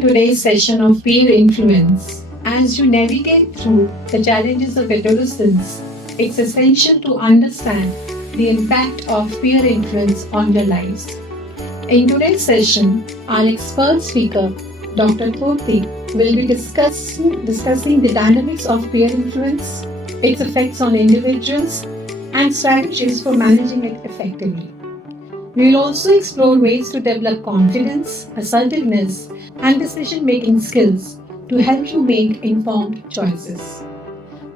to today's session of peer influence. As you navigate through the challenges of adolescence, it's essential to understand the impact of peer influence on your lives. In today's session, our expert speaker, Dr. Thopte, will be discussing the dynamics of peer influence, its effects on individuals, and strategies for managing it effectively. We will also explore ways to develop confidence, assertiveness, and decision making skills to help you make informed choices.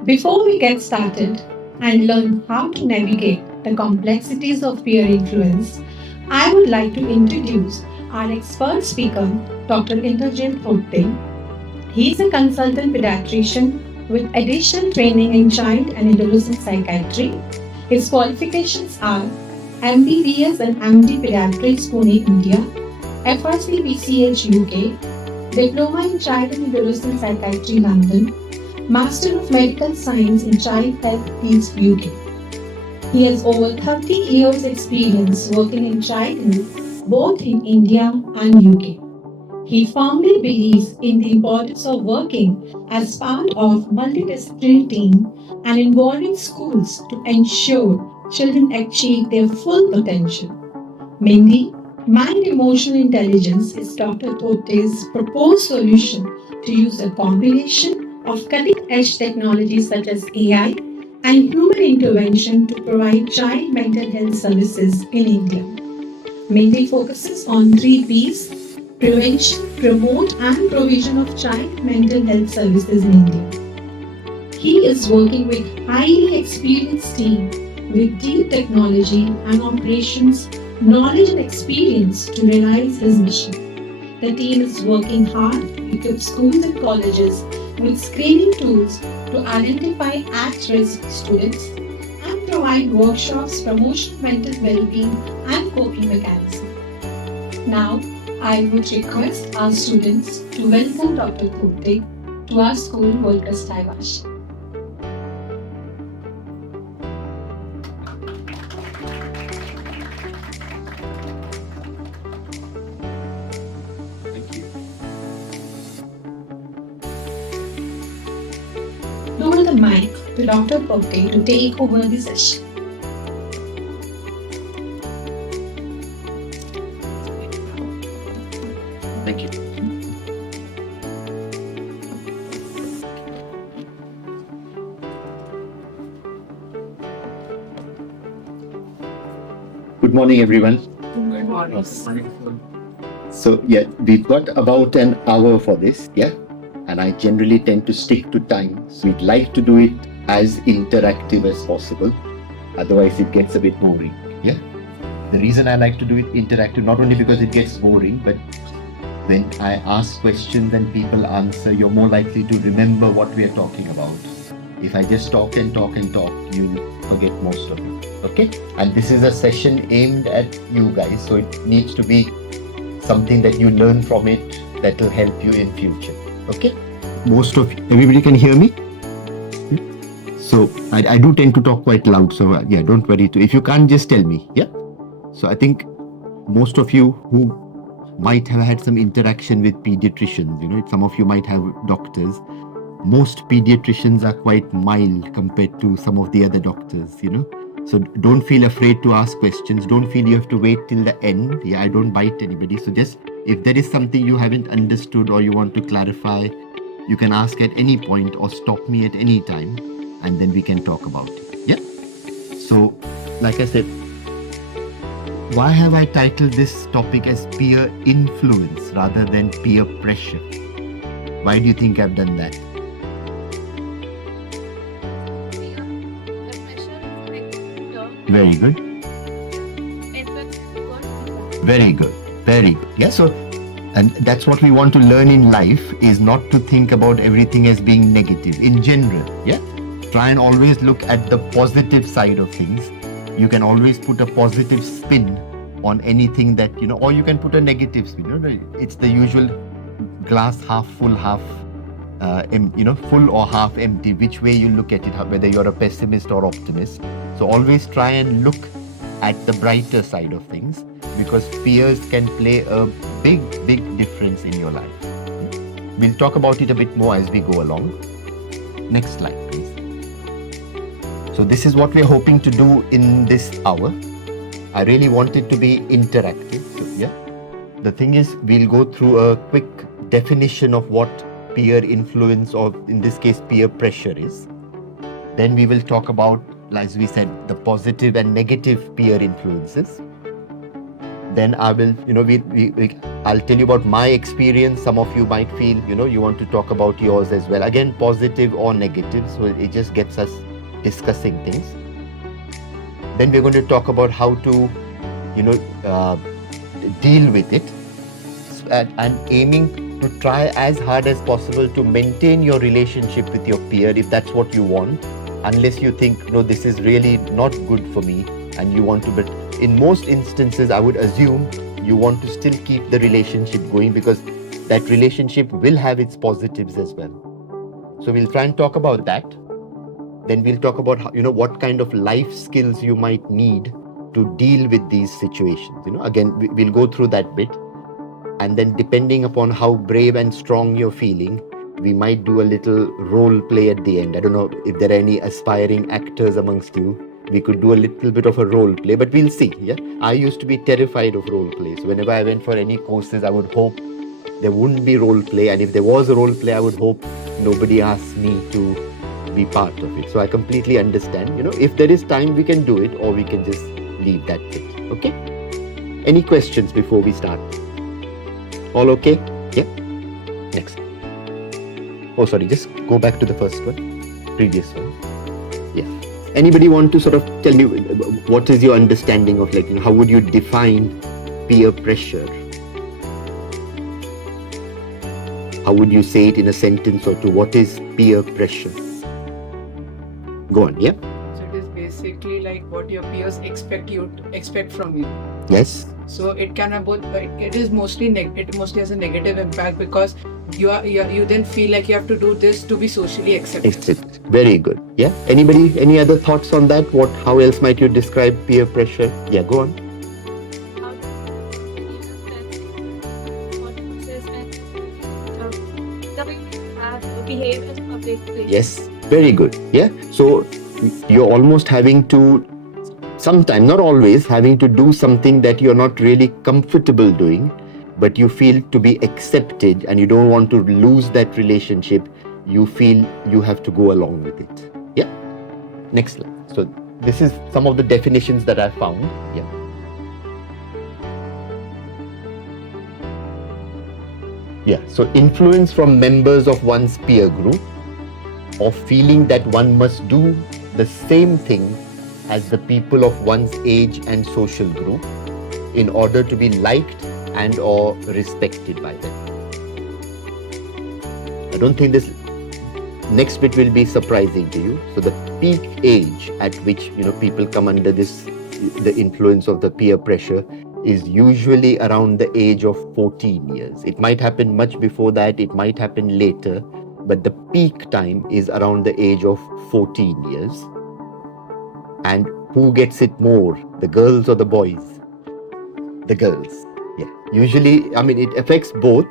Before we get started and learn how to navigate the complexities of peer influence, I would like to introduce our expert speaker, Dr. Thopte. He is a consultant pediatrician with additional training in child and adolescent psychiatry. His qualifications are MBBS and MD Pediatrics, Pune, India, FRC BCH, UK, Diploma in Child and Adolescent Psychiatry, London, Master of Medical Science in Child Health, East, UK. He has over 30 years experience working in child health both in India and UK. He firmly believes in the importance of working as part of multidisciplinary team and involving schools to ensure children achieve their full potential. Mindei, Mind Emotional Intelligence is Dr. Thopte's proposed solution to use a combination of cutting-edge technologies such as AI and human intervention to provide child mental health services in India. Mindei focuses on 3 P's: prevention, promote, and provision of child mental health services in India. He is working with highly experienced team with deep technology and operations knowledge and experience to realize his mission. The team is working hard to equip schools and colleges with screening tools to identify at-risk students and provide workshops promoting mental well-being and coping mechanisms. Now, I would request our students to welcome Dr. Thopte to our school Volkas Taiwash. Over the mic to Dr. Thopte to take over the session. Thank you. Good morning, everyone. Good morning. So, we've got about an hour for this, and I generally tend to stick to time. So we'd like to do it as interactive as possible. Otherwise, it gets a bit boring. The reason I like to do it interactive, not only because it gets boring, but when I ask questions and people answer, you're more likely to remember what we are talking about. If I just talk and talk and talk, you'll forget most of it. Okay? And this is a session aimed at you guys, so it needs to be something that you learn from it that will help you in future. Okay? Everybody can hear me? So I do tend to talk quite loud, so don't worry. If you can't, just tell me. So I think most of you who might have had some interaction with pediatricians, some of you might have doctors. Most pediatricians are quite mild compared to some of the other doctors, So don't feel afraid to ask questions. Don't feel you have to wait till the end. I don't bite anybody. So just if there is something you haven't understood or you want to clarify, you can ask at any point or stop me at any time and then we can talk about it. So, like I said, why have I titled this topic as peer influence rather than peer pressure? Why do you think I've done that? Very good. Very good. Very good. So, and that's what we want to learn in life, is not to think about everything as being negative in general. Try and always look at the positive side of things. You can always put a positive spin on anything that, or you can put a negative spin. It's the usual glass half full, half full or half empty, which way you look at it, whether you're a pessimist or optimist. So always try and look at the brighter side of things, because peers can play a big difference in your life. We'll talk about it a bit more as we go along. Next slide, please. So this is what we're hoping to do in this hour. I really want it to be interactive. So yeah, the thing is, we'll go through a quick definition of what peer influence, or in this case peer pressure, is. Then we will talk about, as we said, the positive and negative peer influences. Then I will, I'll tell you about my experience. Some of you might feel, you want to talk about yours as well. Again, positive or negative. So it just gets us discussing things. Then we're going to talk about how to, deal with it, and aiming to try as hard as possible to maintain your relationship with your peer if that's what you want, unless you think, no, this is really not good for me and you want to. But in most instances, I would assume you want to still keep the relationship going, because that relationship will have its positives as well. So we'll try and talk about that. Then we'll talk about how, what kind of life skills you might need to deal with these situations. Again, we'll go through that bit. And then depending upon how brave and strong you're feeling, we might do a little role play at the end. I don't know if there are any aspiring actors amongst you. We could do a little bit of a role play, but we'll see. Yeah, I used to be terrified of role plays. Whenever I went for any courses, I would hope there wouldn't be role play. And if there was a role play, I would hope nobody asked me to be part of it. So I completely understand. If there is time, we can do it, or we can just leave that bit. Okay? Any questions before we start? All okay? Yeah? Next. Oh, sorry, just go back to the first one, previous one. Yeah. Anybody want to sort of tell me what is your understanding of, how would you define peer pressure? How would you say it in a sentence or two? What is peer pressure? Go on, yeah? So it is basically like what your peers expect from you. Yes. So it can have both, but it is mostly it mostly has a negative impact, because you then feel like you have to do this to be socially accepted. Very good. Yeah. Anybody? Any other thoughts on that? How else might you describe peer pressure? Yeah. Go on. Yes. Very good. Yeah. So you're almost having to, sometimes, not always, having to do something that you're not really comfortable doing, but you feel to be accepted and you don't want to lose that relationship. You feel you have to go along with it. Yeah. Next slide. So this is some of the definitions that I found. Yeah. Yeah. So influence from members of one's peer group, or feeling that one must do the same thing as the people of one's age and social group in order to be liked and or respected by them. I don't think this next bit will be surprising to you. So the peak age at which people come under the influence of the peer pressure is usually around the age of 14 years. It might happen much before that, it might happen later, but the peak time is around the age of 14 years. And who gets it more, the girls or the boys? The girls. Yeah. Usually, it affects both,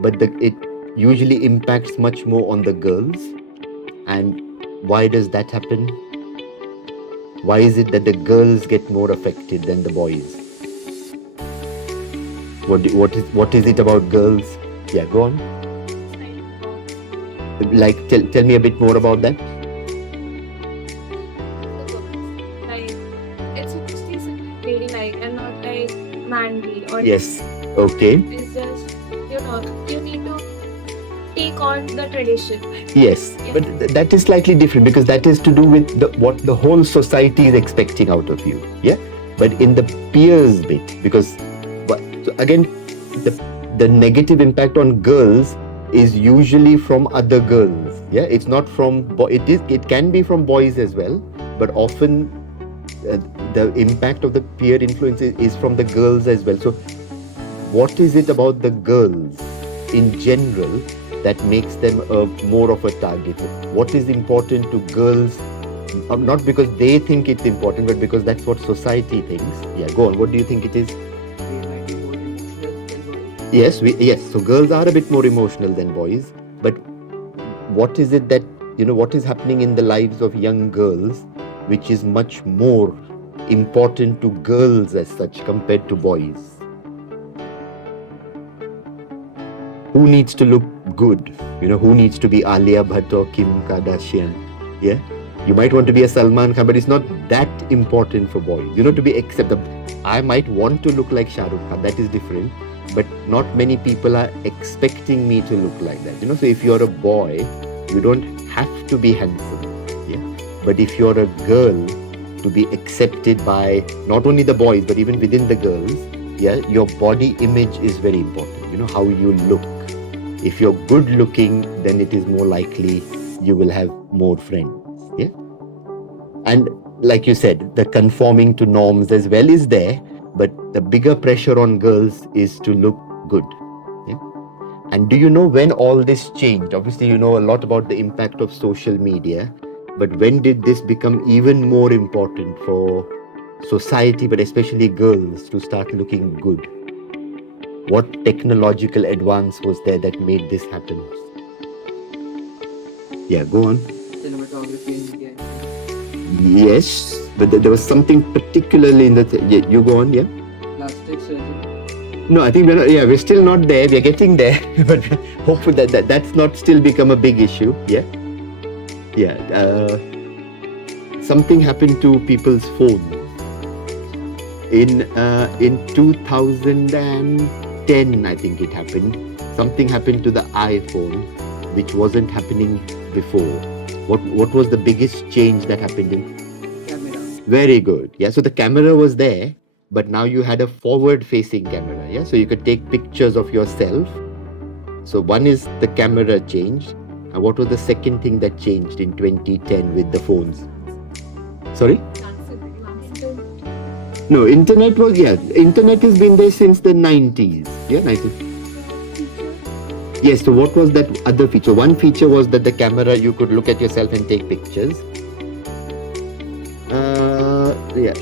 but it usually impacts much more on the girls. And why does that happen? Why is it that the girls get more affected than the boys? What is it about girls? Yeah, go on. Tell me a bit more about that. Manly or yes. Okay. It's just you need to take on the tradition. Yes, but that is slightly different, because that is to do with what the whole society is expecting out of you. Yeah, but in the peers bit, because so again, the negative impact on girls is usually from other girls. Yeah, it's not from it can be from boys as well, but often the impact of the peer influence is from the girls as well. So what is it about the girls in general that makes them more of a target? What is important to girls, not because they think it's important, but because that's what society thinks? Yeah, go on. What do you think it is? Yes. So girls are a bit more emotional than boys, but what is it that what is happening in the lives of young girls, which is much more important to girls as such compared to boys? Who needs to look good? Who needs to be Alia Bhatt or Kim Kardashian? Yeah. You might want to be a Salman Khan, but it's not that important for boys. To be accepted. I might want to look like Shah Rukh Khan. That is different. But not many people are expecting me to look like that. So if you're a boy, you don't have to be handsome. Yeah. But if you're a girl, to be accepted by not only the boys, but even within the girls, yeah, your body image is very important. How you look. If you're good looking, then it is more likely you will have more friends. Yeah. And like you said, the conforming to norms as well is there, but the bigger pressure on girls is to look good. Yeah. And do you know when all this changed? Obviously, you know a lot about the impact of social media, but when did this become even more important for society, but especially girls, to start looking good? What technological advance was there that made this happen? Yeah, go on. Cinematography in India. Yes, but there was something particularly in the... Yeah, you go on, yeah? Plastic surgery. No, I think we're still not there. We're getting there, but hopefully that's not still become a big issue. Yeah, yeah. Something happened to people's phones in 2010. I think it happened. Something happened to the iPhone, which wasn't happening before. What was the biggest change that happened in? Camera. Very good. Yeah, so the camera was there, but now you had a forward-facing camera. Yeah, so you could take pictures of yourself. So one is the camera changed. And what was the second thing that changed in 2010 with the phones? Sorry? No, internet has been there since the 90s. Yeah, 90s. Yes, so what was that other feature? One feature was that the camera, you could look at yourself and take pictures. Yeah.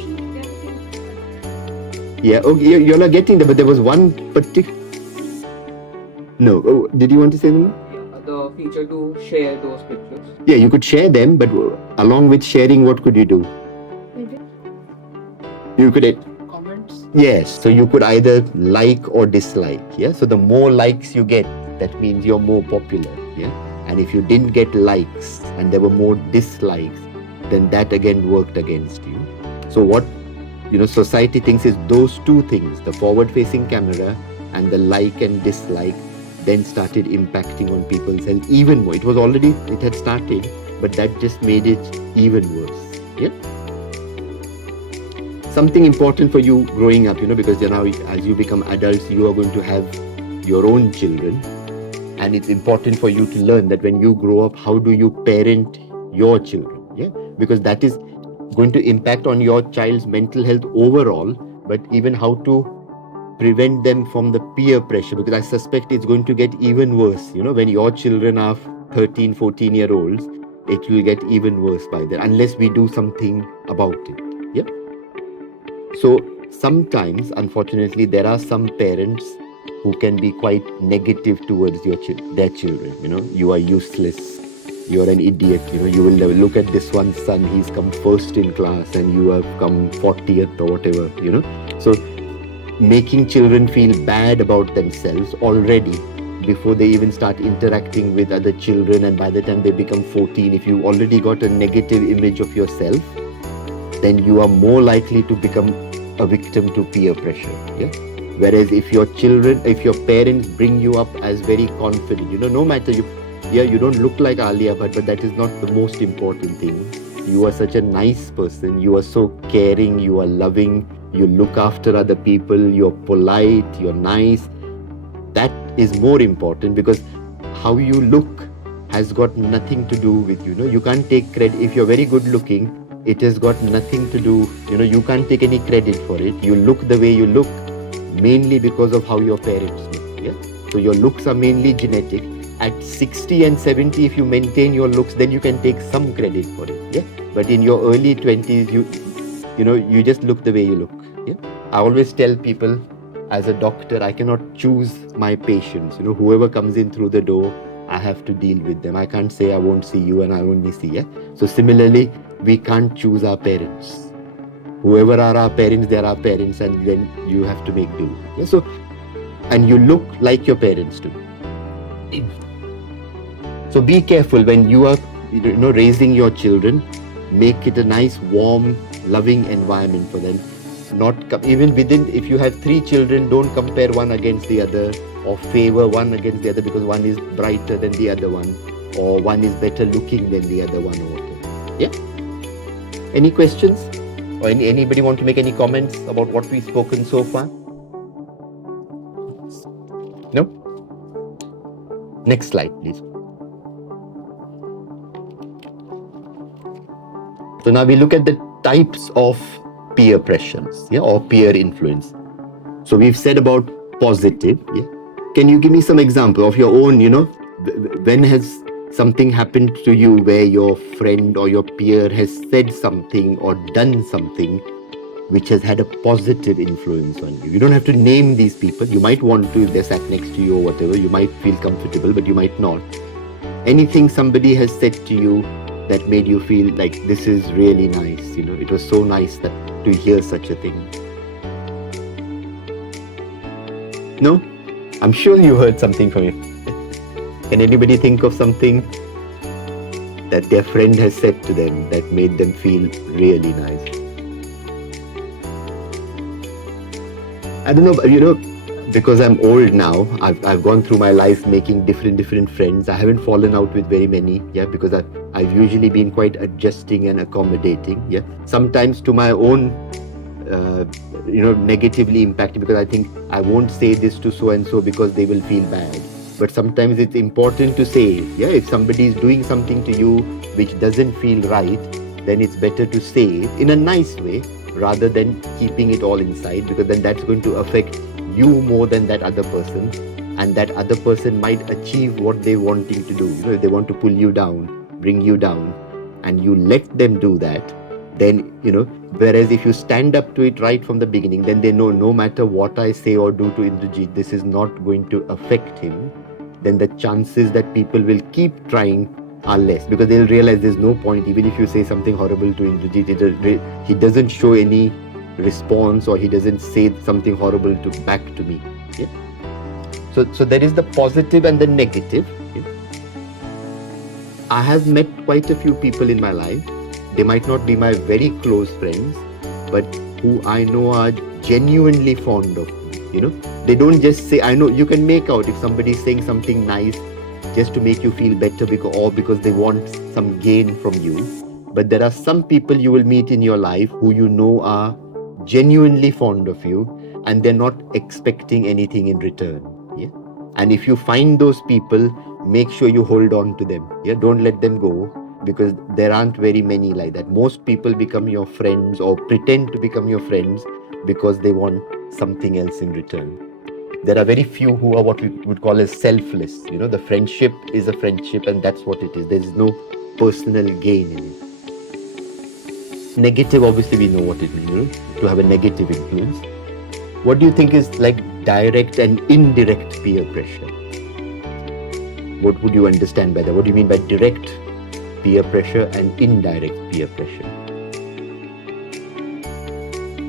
Yeah, okay, you're not getting there, but there was one particular... No, did you want to say something? The feature to share those pictures. Yeah, you could share them, but along with sharing, what could you do? You could... Comments. Yes, so you could either like or dislike. Yeah, so the more likes you get, that means you're more popular. Yeah, and if you didn't get likes and there were more dislikes, then that again worked against you. So what society thinks is those two things, the forward-facing camera and the like and dislike, then started impacting on people's health even more. It had started, but that just made it even worse. Yeah. Something important for you growing up, because now as you become adults, you are going to have your own children. And it's important for you to learn that when you grow up, how do you parent your children? Yeah, because that is going to impact on your child's mental health overall, but even how to prevent them from the peer pressure, because I suspect it's going to get even worse. When your children are 13, 14-year-olds, it will get even worse by then, unless we do something about it. Yeah. So sometimes, unfortunately, there are some parents who can be quite negative towards their children. You are useless, you're an idiot. You will never look at this one son, he's come first in class and you have come 40th or whatever. So making children feel bad about themselves already before they even start interacting with other children, and by the time they become 14, if you already got a negative image of yourself, then you are more likely to become a victim to peer pressure. Yeah. Whereas if your parents bring you up as very confident, no matter you don't look like Alia Bhatt, but that is not the most important thing. You are such a nice person. You are so caring. You are loving. You look after other people. You're polite. You're nice. That is more important, because how you look has got nothing to do with you. You can't take credit. If you're very good looking, it has got nothing to do. You can't take any credit for it. You look the way you look mainly because of how your parents look. Yeah. So your looks are mainly genetic. At 60 and 70, if you maintain your looks, then you can take some credit for it. Yeah. But in your early 20s, you just look the way you look. Yeah. I always tell people, as a doctor, I cannot choose my patients. Whoever comes in through the door, I have to deal with them. I can't say I won't see you and I only see. Yeah. So similarly, we can't choose our parents. Whoever are our parents, they are our parents, and then you have to make do. Yeah. So, and you look like your parents do. So be careful when you are, raising your children. Make it a nice, warm, loving environment for them. Not even within, if you have 3 children, don't compare one against the other or favor one against the other because one is brighter than the other one or one is better looking than the other one or whatever. Yeah. Any questions? Or anybody want to make any comments about what we've spoken so far? No? Next slide, please. So now we look at the types of peer pressures, or peer influence. So we've said about positive. Yeah. Can you give me some example of your own, when has something happened to you where your friend or your peer has said something or done something which has had a positive influence on you? You don't have to name these people. You might want to, they sat next to you or whatever. You might feel comfortable, but you might not. Anything somebody has said to you that made you feel like this is really nice, it was so nice to hear such a thing. No? I'm sure you heard something from you. Can anybody think of something that their friend has said to them that made them feel really nice? I don't know, but because I'm old now, I've gone through my life making different friends. I haven't fallen out with very many, because I've usually been quite adjusting and accommodating, sometimes to my own negatively impacted, because I think I won't say this to so and so because they will feel bad. But sometimes it's important to say it. If somebody is doing something to you which doesn't feel right, then it's better to say it in a nice way rather than keeping it all inside, because then that's going to affect you more than that other person, and that other person might achieve what they're wanting to do. If they want to pull you down, bring you down, and you let them do that, then whereas if you stand up to it right from the beginning, then they know no matter what I say or do to Indrajit, this is not going to affect him. Then the chances that people will keep trying are less, because they'll realize there's no point. Even if you say something horrible to Indrajit, he doesn't show any response, or he doesn't say something horrible back to me. So there is the positive and the negative. I have met quite a few people in my life. They might not be my very close friends, but who I know are genuinely fond of me. They don't just say, I know you can make out if somebody is saying something nice just to make you feel better because they want some gain from you. But there are some people you will meet in your life who are genuinely fond of you, and they're not expecting anything in return. And if you find those people, make sure you hold on to them. Don't let them go, because there aren't very many like that. Most people become your friends or pretend to become your friends because they want something else in return. There are very few who are what we would call as selfless. The friendship is a friendship, and that's what it is. There is no personal gain in it. Negative, obviously we know what it means, to have a negative influence. What do you think is like direct and indirect peer pressure? What would you understand by that? What do you mean by direct peer pressure and indirect peer pressure?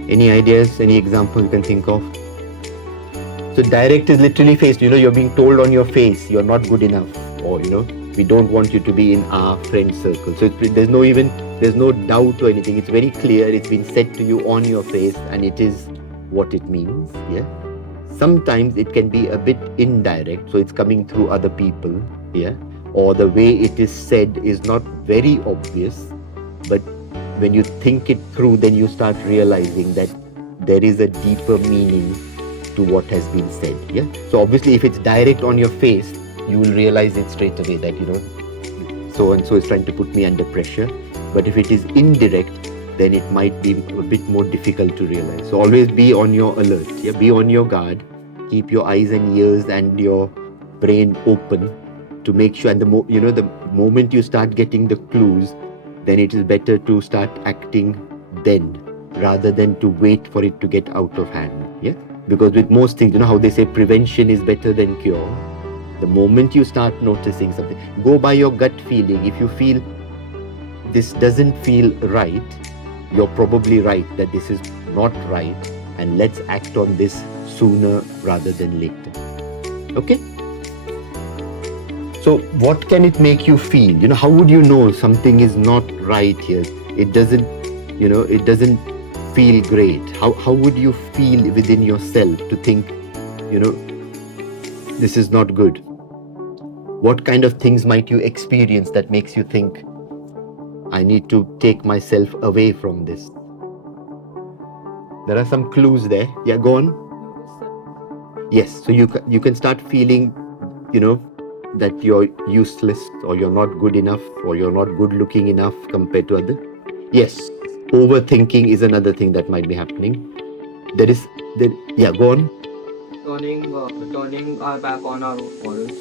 Any ideas, any example you can think of? So direct is literally face, you're being told on your face, you're not good enough, or we don't want you to be in our friend circle. So there's no doubt or anything. It's very clear. It's been said to you on your face, and it is what it means. Sometimes it can be a bit indirect, so it's coming through other people. Or the way it is said is not very obvious, but when you think it through, then you start realizing that there is a deeper meaning to what has been said. So obviously, if it's direct on your face, you will realize it straight away that so and so is trying to put me under pressure. But if it is indirect, then it might be a bit more difficult to realize. So always be on your alert. Be on your guard. Keep your eyes and ears and your brain open to make sure. And the moment you start getting the clues, then it is better to start acting then, rather than to wait for it to get out of hand. Because with most things, how they say prevention is better than cure. The moment you start noticing something, go by your gut feeling. If you feel this doesn't feel right, you're probably right that this is not right, and let's act on this sooner rather than later. Okay? So what can it make you feel? How would you know something is not right here? It doesn't feel great. How would you feel within yourself to think, this is not good? What kind of things might you experience that makes you think, I need to take myself away from this? There are some clues there. Yeah, go on. Yes, so you can start feeling, that you're useless, or you're not good enough, or you're not good looking enough compared to others. Yes, overthinking is another thing that might be happening. Yeah, go on. Turning our back on our own morals.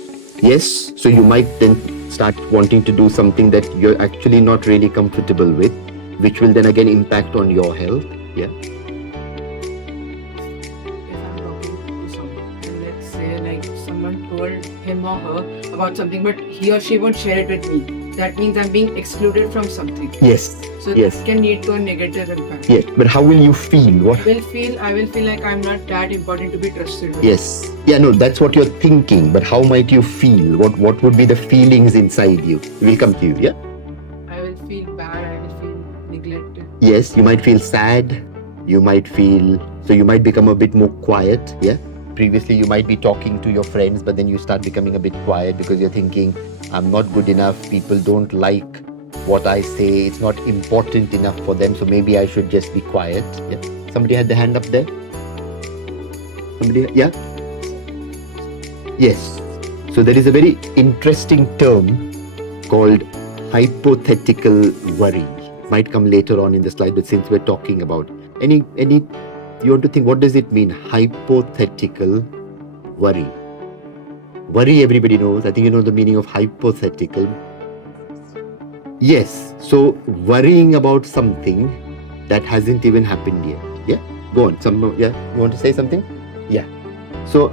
Yes, so you might then start wanting to do something that you're actually not really comfortable with, which will then again impact on your health. Yeah. If I'm talking to someone, and let's say like someone told him or her about something, but he or she won't share it with me, that means I'm being excluded from something. Yes. So Yes. that can lead to a negative impact. Yes, but how will you feel? What? I will feel like I'm not that important to be trusted with. Yes. Yeah, no, that's what you're thinking, but how might you feel? What would be the feelings inside you? We'll come to you, yeah? I will feel bad, I will feel neglected. Yes, you might feel sad. You might become a bit more quiet, yeah? Previously, you might be talking to your friends, but then you start becoming a bit quiet because you're thinking, I'm not good enough, people don't like what I say, it's not important enough for them, so maybe I should just be quiet. Yeah. Somebody had the hand up there? Somebody, yeah? Yes. So there is a very interesting term called hypothetical worry. Might come later on in the slide, but since we're talking about any you want to think, what does it mean? Hypothetical worry. Worry, everybody knows. I think you know the meaning of hypothetical. Yes. So worrying about something that hasn't even happened yet. Yeah. Go on. Yeah. You want to say something? Yeah. So,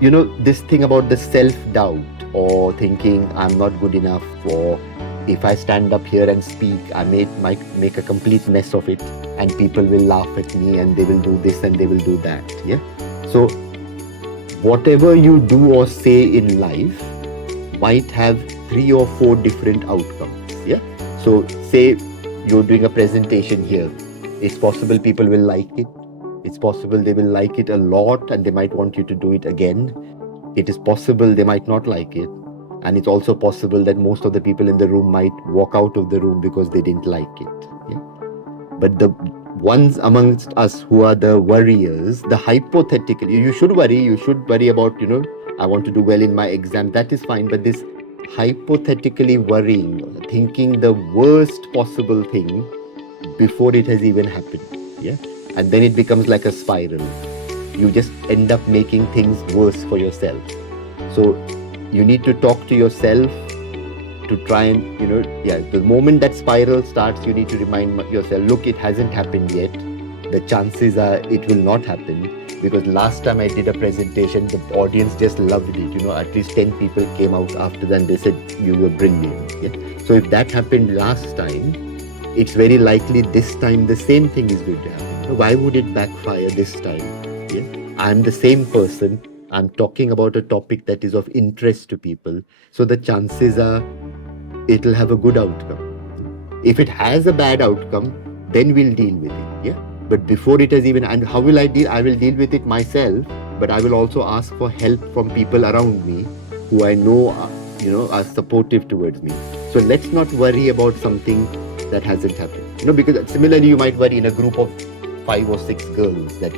this thing about the self-doubt, or thinking I'm not good enough, or if I stand up here and speak, I might make a complete mess of it, and people will laugh at me, and they will do this and they will do that. Yeah. So whatever you do or say in life might have 3 or 4 different outcomes. Yeah. So say you're doing a presentation here. It's possible people will like it. It's possible they will like it a lot and they might want you to do it again. It is possible they might not like it. And it's also possible that most of the people in the room might walk out of the room because they didn't like it. Yeah? But the ones amongst us who are the worriers, the hypothetical, you should worry about, I want to do well in my exam, that is fine. But this hypothetically worrying, thinking the worst possible thing before it has even happened. Yeah. And then it becomes like a spiral. You just end up making things worse for yourself. So you need to talk to yourself to try and, the moment that spiral starts, you need to remind yourself, look, it hasn't happened yet. The chances are it will not happen, because last time I did a presentation, the audience just loved it. At least 10 people came out after that and they said, you were brilliant. Yeah? So if that happened last time, it's very likely this time the same thing is going to happen. Why would it backfire this time? Yeah? I'm the same person. I'm talking about a topic that is of interest to people. So the chances are it'll have a good outcome. If it has a bad outcome, then we'll deal with it. Yeah. But before it has even, and how will I deal? I will deal with it myself, but I will also ask for help from people around me who I know are supportive towards me. So let's not worry about something that hasn't happened. Because similarly, you might worry in a group of 5 or 6 girls that,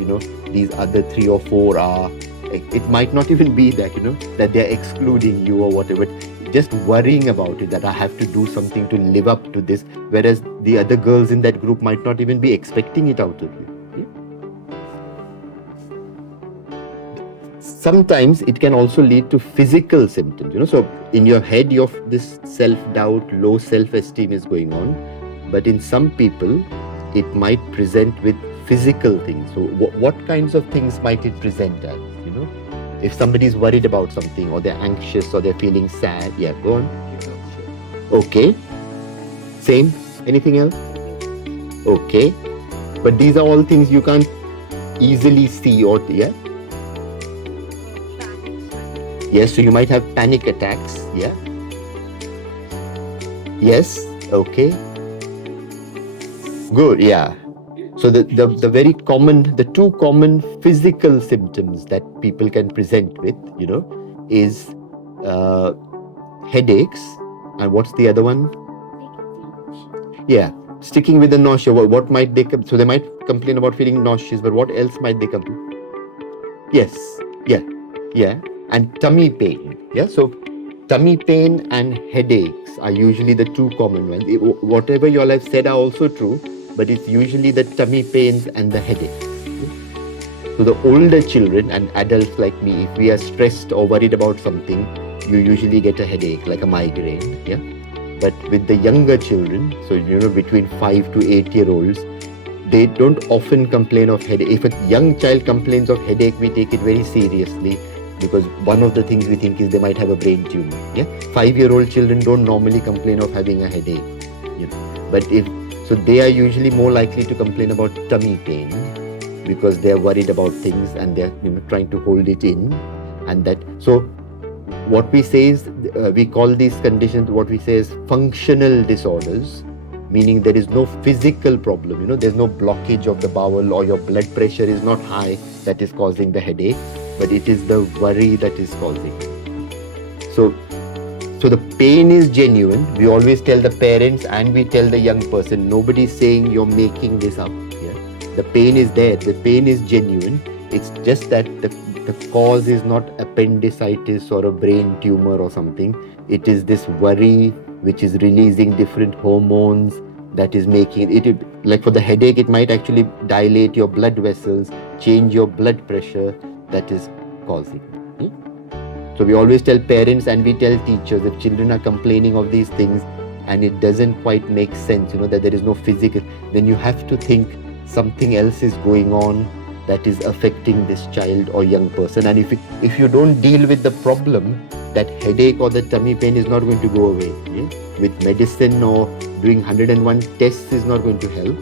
these other 3 or 4 are, it might not even be that, that they're excluding you or whatever. Just worrying about it, that I have to do something to live up to this, whereas the other girls in that group might not even be expecting it out of you. Yeah? Sometimes it can also lead to physical symptoms. So in your head, this self-doubt, low self-esteem is going on, but in some people, it might present with physical things. So what kinds of things might it present as? If somebody is worried about something, or they're anxious, or they're feeling sad. Yeah, go on. Okay. Same. Anything else? Okay. But these are all things you can't easily see, or yeah. Yes, so you might have panic attacks. Yeah. Yes. Okay. Good. Yeah. So the very common, the two common physical symptoms that people can present with, is headaches, and what's the other one? Yeah, sticking with the nausea. What might they? So they might complain about feeling nauseous, but what else might they complain? Yes. Yeah, and tummy pain. Yeah, so tummy pain and headaches are usually the two common ones. Whatever you all have said are also true, but it's usually the tummy pains and the headaches. So the older children and adults like me, if we are stressed or worried about something, you usually get a headache, like a migraine. Yeah. But with the younger children, so between 5 to 8-year-olds, they don't often complain of headache. If a young child complains of headache, we take it very seriously, because one of the things we think is they might have a brain tumor. Yeah, 5-year-old children don't normally complain of having a headache. But so they are usually more likely to complain about tummy pain, because they are worried about things and they're trying to hold it in, and that. So what we say is, we call these conditions, what we say is functional disorders, meaning there is no physical problem. There's no blockage of the bowel, or your blood pressure is not high that is causing the headache, but it is the worry that is causing it. So the pain is genuine. We always tell the parents and we tell the young person, nobody's saying you're making this up. Yeah? The pain is there. The pain is genuine. It's just that the cause is not appendicitis or a brain tumor or something. It is this worry which is releasing different hormones that is making it, like for the headache, it might actually dilate your blood vessels, change your blood pressure, that is causing. So we always tell parents and we tell teachers, if children are complaining of these things and it doesn't quite make sense, that there is no physical, then you have to think something else is going on that is affecting this child or young person. And if you don't deal with the problem, that headache or the tummy pain is not going to go away. Yeah? With medicine or doing 101 tests is not going to help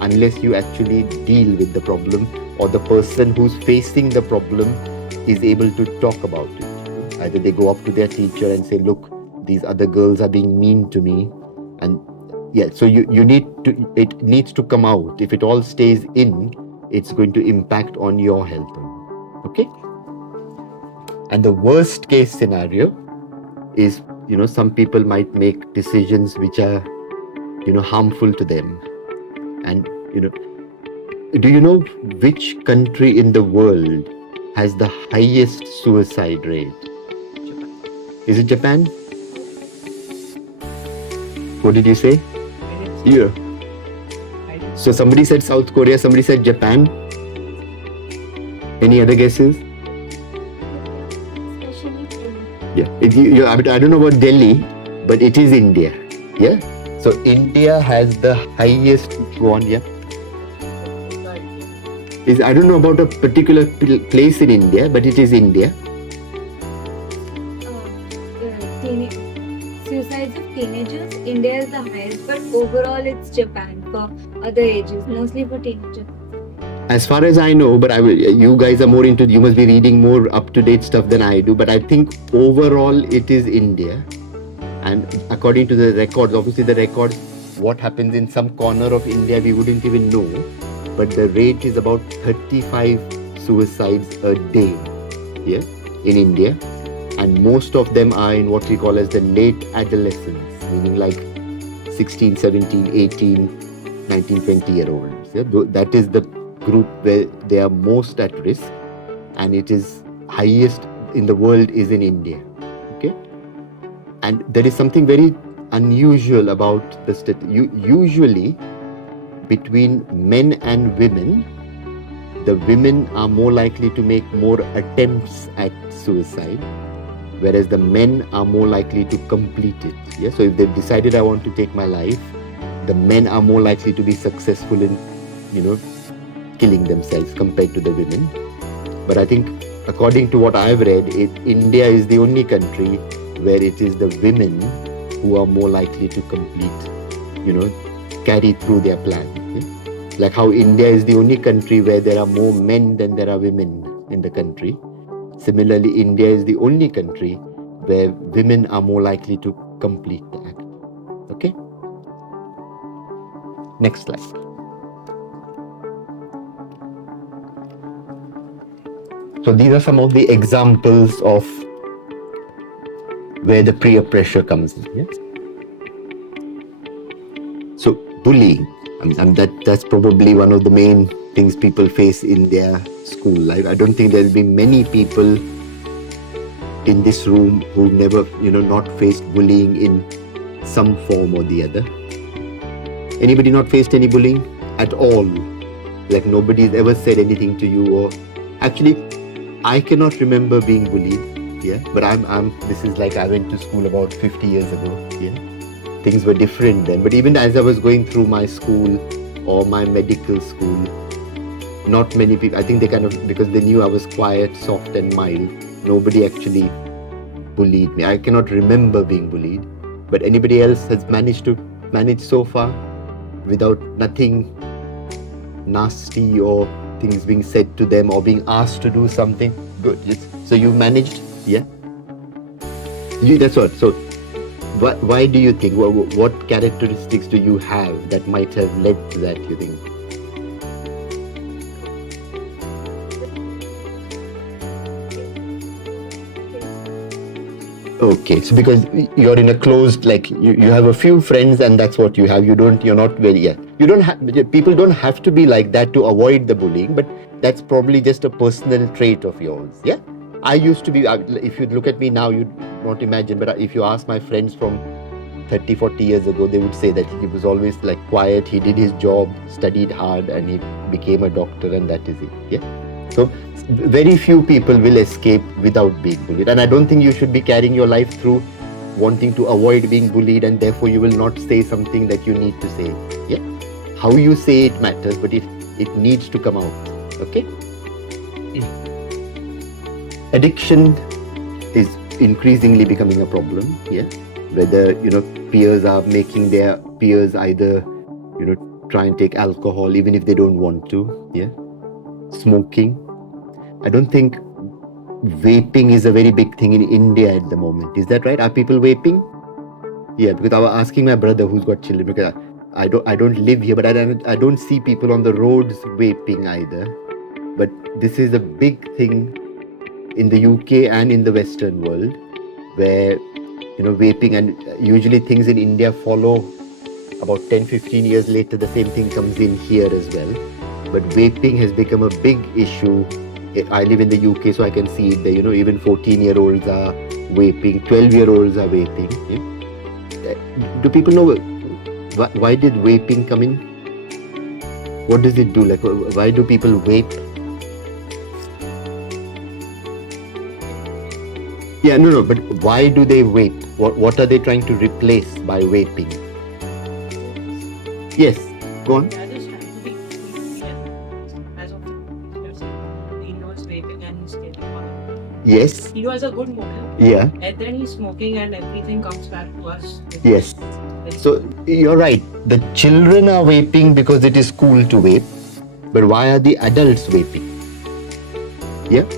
unless you actually deal with the problem, or the person who's facing the problem is able to talk about it. Either they go up to their teacher and say, look, these other girls are being mean to me. And yeah, so it needs to come out. If it all stays in, it's going to impact on your health. Okay? And the worst case scenario is, some people might make decisions which are, harmful to them. And, do you know which country in the world has the highest suicide rate? Is it Japan? What did you say? Yeah. So somebody said South Korea, somebody said Japan. Any other guesses? Yeah. I don't know about Delhi, but it is India. Yeah. So India has the highest. Go on, yeah. I don't know about a particular place in India, but it is India. Suicides of teenagers, India is the highest, but overall it's Japan for other ages, mostly for teenagers. As far as I know, but you guys are more into, you must be reading more up-to-date stuff than I do, but I think overall it is India. And according to the records, obviously the records, what happens in some corner of India we wouldn't even know, but the rate is about 35 suicides a day, yeah, in India. And most of them are in what we call as the late adolescents, meaning like 16, 17, 18, 19, 20-year-olds. Yeah? That is the group where they are most at risk, and it is highest in the world is in India. Okay, and there is something very unusual about the usually between men and women, the women are more likely to make more attempts at suicide, whereas the men are more likely to complete it. Yeah? So if they've decided I want to take my life, the men are more likely to be successful in, killing themselves compared to the women. But I think, according to what I've read, India is the only country where it is the women who are more likely to complete, carry through their plan. Yeah? Like how India is the only country where there are more men than there are women in the country. Similarly, India is the only country where women are more likely to complete the act. Okay? Next slide. So these are some of the examples of where the peer pressure comes in. Yeah? So bullying, and that's probably one of the main things people face in their school life. I don't think there'll be many people in this room who've never, not faced bullying in some form or the other. Anybody not faced any bullying at all? Like nobody's ever said anything to you, or actually, I cannot remember being bullied. Yeah, but this is like I went to school about 50 years ago. Yeah, things were different then. But even as I was going through my school or my medical school, not many people, I think they because they knew I was quiet, soft and mild, nobody actually bullied me. I cannot remember being bullied. But anybody else has managed to manage so far without nothing nasty or things being said to them or being asked to do something? Good. So you managed? Yeah? That's what. So why do you think, what characteristics do you have that might have led to that, you think? Okay, so because you're in a closed, like you have a few friends and that's what you have. You're not very, people don't have to be like that to avoid the bullying, but that's probably just a personal trait of yours. Yeah, I used to be, if you look at me now, you'd not imagine, but if you ask my friends from 30, 40 years ago, they would say that he was always like quiet, he did his job, studied hard, and he became a doctor, and that is it. Yeah. So very few people will escape without being bullied, and I don't think you should be carrying your life through wanting to avoid being bullied, and therefore you will not say something that you need to say. Yeah, how you say it matters, but it needs to come out. Okay. Addiction is increasingly becoming a problem. Yeah, whether peers are making their peers either try and take alcohol even if they don't want to. Yeah, smoking. I don't think vaping is a very big thing in India at the moment. Is that right? Are people vaping? Yeah, because I was asking my brother who's got children, because I don't live here, but I don't see people on the roads vaping either. But this is a big thing in the UK and in the Western world, where vaping, and usually things in India follow about 10-15 years later. The same thing comes in here as well. But vaping has become a big issue. I live in the UK, so I can see it there. Even 14-year-olds are vaping, 12-year-olds are vaping. Yeah? Do people know why did vaping come in? What does it do? Like, why do people vape? Yeah, no, but why do they vape? What are they trying to replace by vaping? Yes, go on. That is trying to be as of he knows vaping and he's getting on. Yes. He was a good smoker. Yeah. And then he's smoking and everything comes back to us. Yes. So you're right. The children are vaping because it is cool to vape. But why are the adults vaping? Yeah.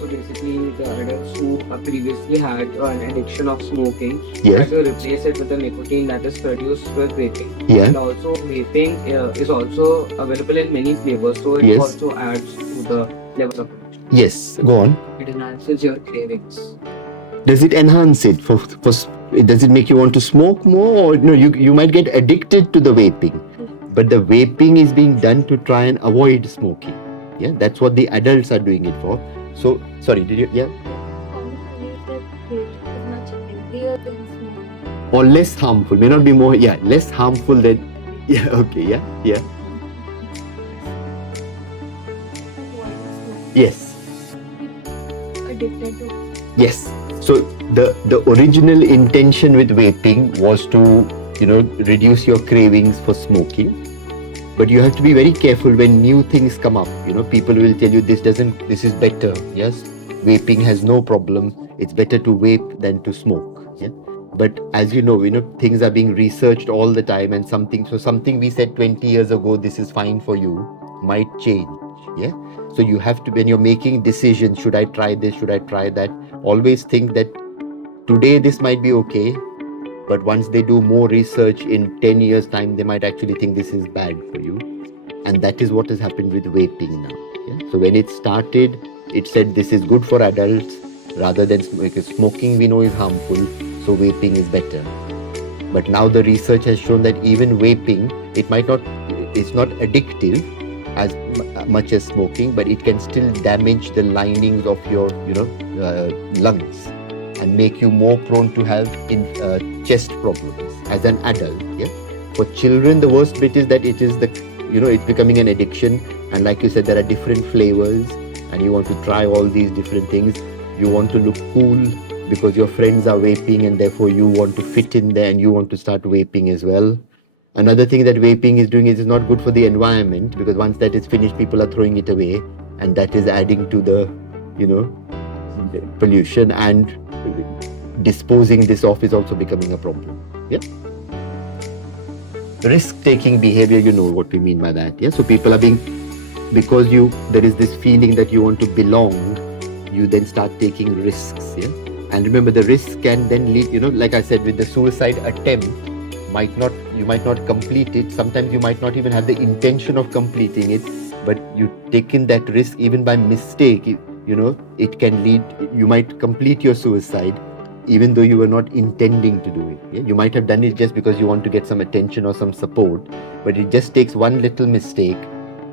So basically, the adults who previously had an addiction of smoking Yes. try to replace it with the nicotine that is produced with vaping. Yeah. And also, vaping is also available in many flavors, so it Yes. also adds to the level of addiction. Yes. Go on. It enhances your cravings. Does it enhance it? Does it make you want to smoke more? Or no, you might get addicted to the vaping. But the vaping is being done to try and avoid smoking. Yeah, that's what the adults are doing it for. So, sorry, did you? Yeah. Common belief that vape is much healthier than smoking. Or less harmful. May not be more. Yeah, less harmful than. Yeah. Okay. Yeah. Yeah. Yes. Addicted to Yes. So the original intention with vaping was to reduce your cravings for smoking, But you have to be very careful when new things come up. People will tell you this is better. Yes, vaping has no problem. It's better to vape than to smoke. Yeah. But as you know, things are being researched all the time, and something we said 20 years ago, this is fine for you, might change. Yeah. So you have to, when you're making decisions, should I try this? Should I try that? Always think that today this might be okay, but once they do more research in 10 years time, they might actually think this is bad for you. And that is what has happened with vaping now. Yeah? So when it started, it said this is good for adults rather than because smoking we know is harmful, so vaping is better. But now the research has shown that even vaping, it's not addictive as much as smoking, but it can still damage the linings of your lungs and make you more prone to have chest problems as an adult. Yeah. For children, the worst bit is that it's becoming an addiction, and like you said, there are different flavors, and you want to try all these different things. You want to look cool because your friends are vaping, and therefore you want to fit in there and you want to start vaping as well. Another thing that vaping is doing is not good for the environment, because once that is finished, people are throwing it away, and that is adding to the pollution, and disposing this off is also becoming a problem. Yeah. Risk-taking behavior, you know what we mean by that. Yeah. So people are because there is this feeling that you want to belong, you then start taking risks. Yeah. And remember, the risk can then lead, like I said, with the suicide attempt, you might not complete it. Sometimes you might not even have the intention of completing it, but you've taken that risk even by mistake. It can lead, you might complete your suicide even though you were not intending to do it. Yeah? You might have done it just because you want to get some attention or some support, but it just takes one little mistake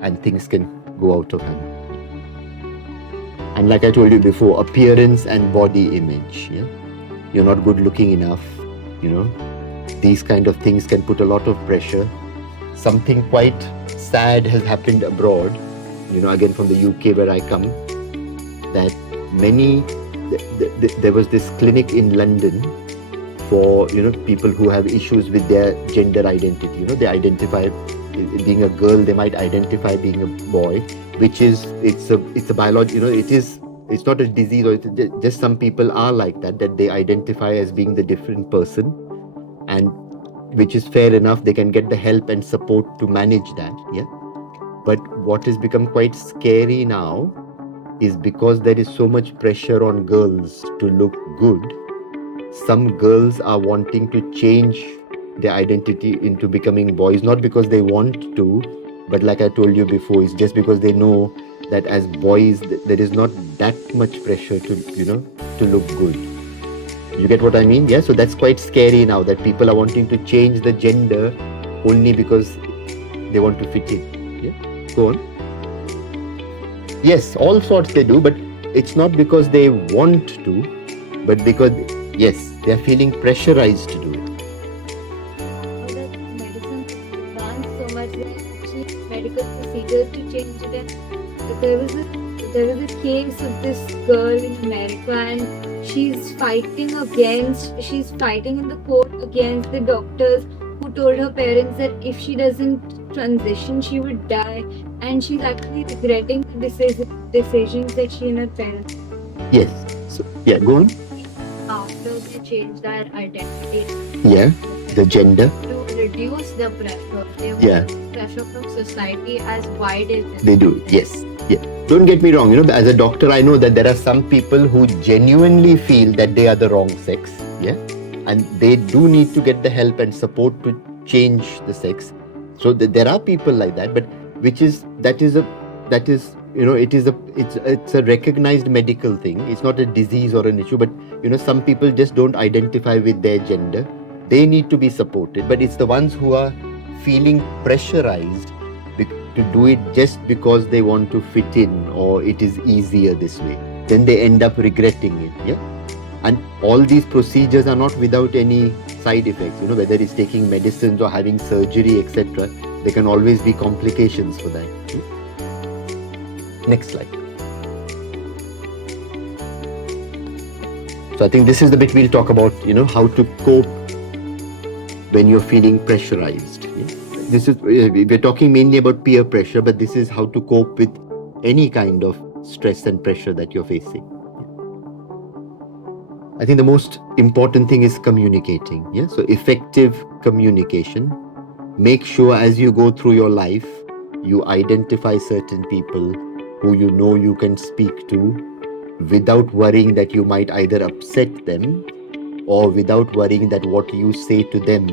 and things can go out of hand. And like I told you before, appearance and body image. Yeah? You're not good looking enough. These kind of things can put a lot of pressure. Something quite sad has happened abroad, again from the UK where I come, that there was this clinic in London for people who have issues with their gender identity. They identify being a girl, they might identify being a boy, which is it's a biology. It's not a disease, or just some people are like that they identify as being the different person, and which is fair enough. They can get the help and support to manage that. Yeah. But what has become quite scary now is because there is so much pressure on girls to look good, some girls are wanting to change their identity into becoming boys, not because they want to, but like I told you before, it's just because they know that as boys there is not that much pressure to look good. You get what I mean? Yeah. So that's quite scary now, that people are wanting to change the gender only because they want to fit in. Yeah. Go on. Yes, all sorts they do, but it's not because they want to, but because, yes, they are feeling pressurized to do it. Medicine advanced so much that medical procedures to change it. And there was a case of this girl in America, and she's fighting in the court against the doctors who told her parents that if she doesn't transition, she would die, and she's actually regretting the decisions that she and her parents. Yes. So, yeah, go on. After they change their identity. Yeah, the gender. To reduce the pressure. They want pressure from society as wide as they do. Yes. Yeah. Don't get me wrong. As a doctor, I know that there are some people who genuinely feel that they are the wrong sex. Yeah. And they do need to get the help and support to change the sex. So there are people like that, but it's a recognized medical thing. It's not a disease or an issue, but some people just don't identify with their gender. They need to be supported, but it's the ones who are feeling pressurized to do it just because they want to fit in, or it is easier this way. Then they end up regretting it. Yeah. And all these procedures are not without any side effects. Whether it's taking medicines or having surgery, etc. There can always be complications for that. Next slide. So I think this is the bit we'll talk about, how to cope when you're feeling pressurized. Yeah? this is we're talking mainly about peer pressure, but this is how to cope with any kind of stress and pressure that you're facing. I think the most important thing is communicating. Yeah, so effective communication. Make sure as you go through your life, you identify certain people who you know you can speak to without worrying that you might either upset them, or without worrying that what you say to them,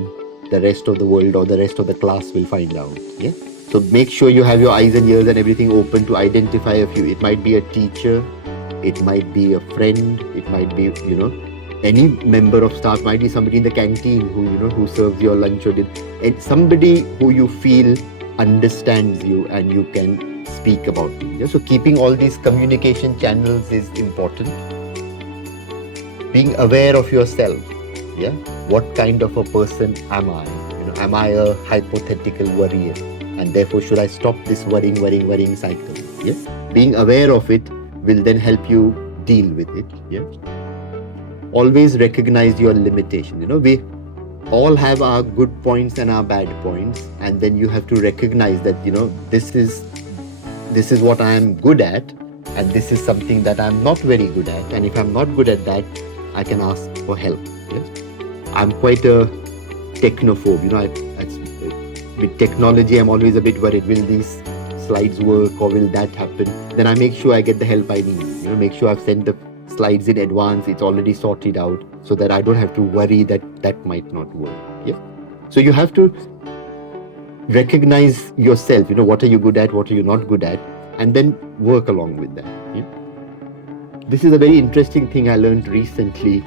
the rest of the world or the rest of the class will find out. Yeah. So make sure you have your eyes and ears and everything open to identify a few. It might be a teacher, it might be a friend, it might be, any member of staff, might be somebody in the canteen who serves your lunch or dinner, and somebody who you feel understands you and you can speak about it. Yeah? So keeping all these communication channels is important. Being aware of yourself. Yeah, what kind of a person am I? Am I a hypothetical worrier, and therefore should I stop this worrying cycle? Yeah, being aware of it will then help you deal with it. Yeah, always recognize your limitation. We all have our good points and our bad points, and then you have to recognize that this is what I am good at, and this is something that I'm not very good at, and if I'm not good at that, I can ask for help. Yes? I'm quite a technophobe. With technology, I'm always a bit worried. Will these slides work, or will that happen? Then I make sure I get the help I need. Make sure I've sent the slides in advance. It's already sorted out, so that I don't have to worry that might not work. Yeah. So you have to recognize yourself. What are you good at? What are you not good at? And then work along with that. Yeah? This is a very interesting thing I learned recently.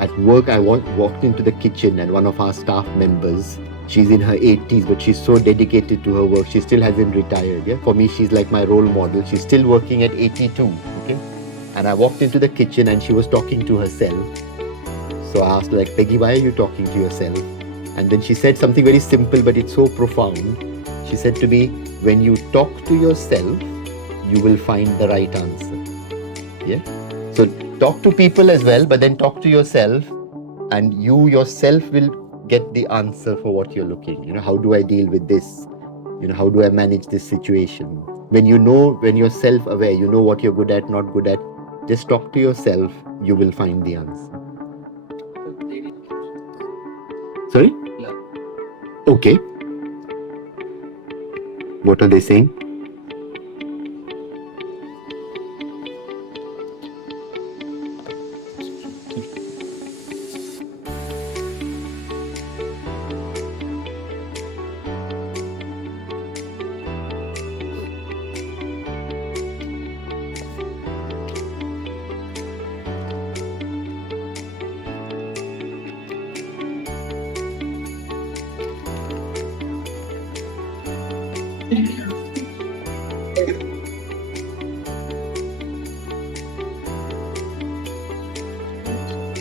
At work, I walked into the kitchen, and one of our staff members, she's in her 80s, but she's so dedicated to her work. She still hasn't retired. Yeah? For me, she's like my role model. She's still working at 82. Okay? And I walked into the kitchen and she was talking to herself. So I asked her, like, Peggy, why are you talking to yourself? And then she said something very simple, but it's so profound. She said to me, when you talk to yourself, you will find the right answer. Yeah. So talk to people as well, but then talk to yourself, and you yourself will get the answer for what you're looking. How do I deal with this? How do I manage this situation? When you're self-aware, you know what you're good at, not good at, just talk to yourself, you will find the answer. Sorry? Okay. What are they saying?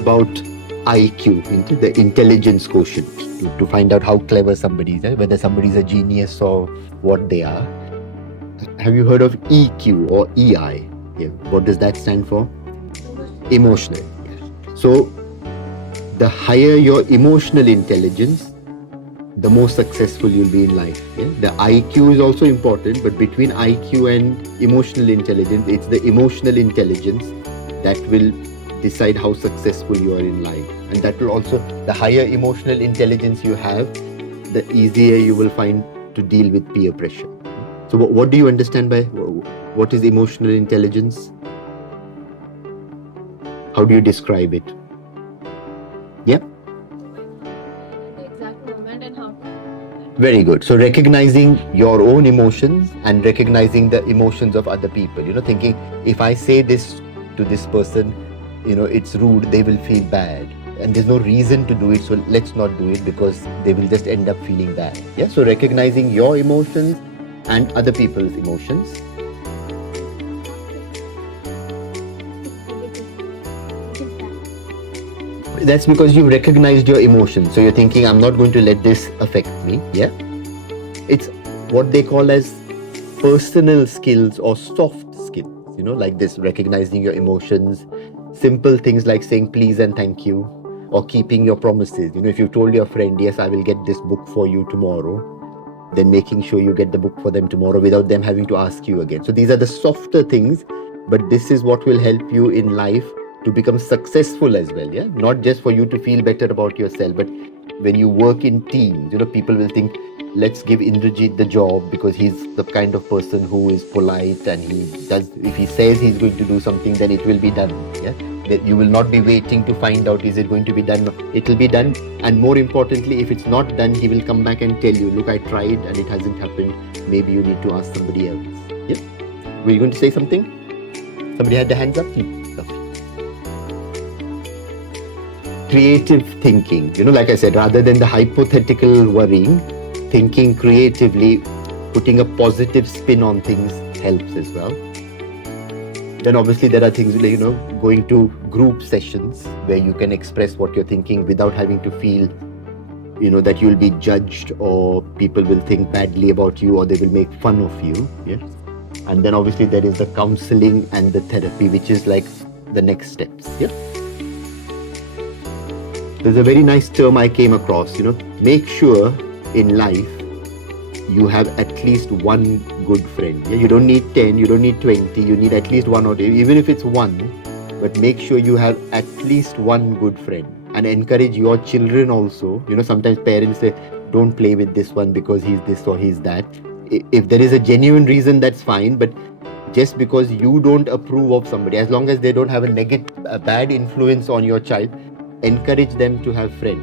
About IQ, into the intelligence quotient, to find out how clever somebody is, whether somebody is a genius or what they are. Have you heard of EQ or EI? Yeah. What does that stand for? Emotional. So the higher your emotional intelligence, the more successful you'll be in life. Yeah? The IQ is also important, but between IQ and emotional intelligence, it's the emotional intelligence that will decide how successful you are in life. And that will also, the higher emotional intelligence you have, the easier you will find to deal with peer pressure. So what do you understand by what is emotional intelligence? How do you describe it? Yeah? The exact moment and how to. Very good. So recognizing your own emotions and recognizing the emotions of other people. Thinking, if I say this to this person, it's rude, they will feel bad. And there's no reason to do it, so let's not do it because they will just end up feeling bad. Yeah. So recognizing your emotions and other people's emotions. That's because you've recognized your emotions. So you're thinking, I'm not going to let this affect me. Yeah. It's what they call as personal skills or soft skills, like this, recognizing your emotions, simple things like saying please and thank you, or keeping your promises. If you told your friend, yes, I will get this book for you tomorrow, then making sure you get the book for them tomorrow without them having to ask you again. So these are the softer things, but this is what will help you in life to become successful as well. Yeah, not just for you to feel better about yourself, but when you work in teams, people will think, let's give Indrajit the job because he's the kind of person who is polite, and if he says he's going to do something, then it will be done. Yeah, that you will not be waiting to find out, is it going to be done? It will be done. And more importantly, if it's not done, he will come back and tell you, look, I tried and it hasn't happened. Maybe you need to ask somebody else. Yeah. Were you going to say something? Somebody had their hands up? Creative thinking. Like I said, rather than the hypothetical worrying, thinking creatively, putting a positive spin on things helps as well. Then obviously there are things like, going to group sessions where you can express what you're thinking without having to feel, that you'll be judged or people will think badly about you or they will make fun of you. Yeah. And then obviously there is the counseling and the therapy, which is like the next steps. Yeah. There's a very nice term I came across, make sure in life you have at least one good friend. Yeah? You don't need 10, you don't need 20, you need at least one or two, even if it's one, but make sure you have at least one good friend. And encourage your children also. Sometimes parents say, don't play with this one because he's this or he's that. If there is a genuine reason, that's fine, but just because you don't approve of somebody, as long as they don't have a bad influence on your child, encourage them to have friends.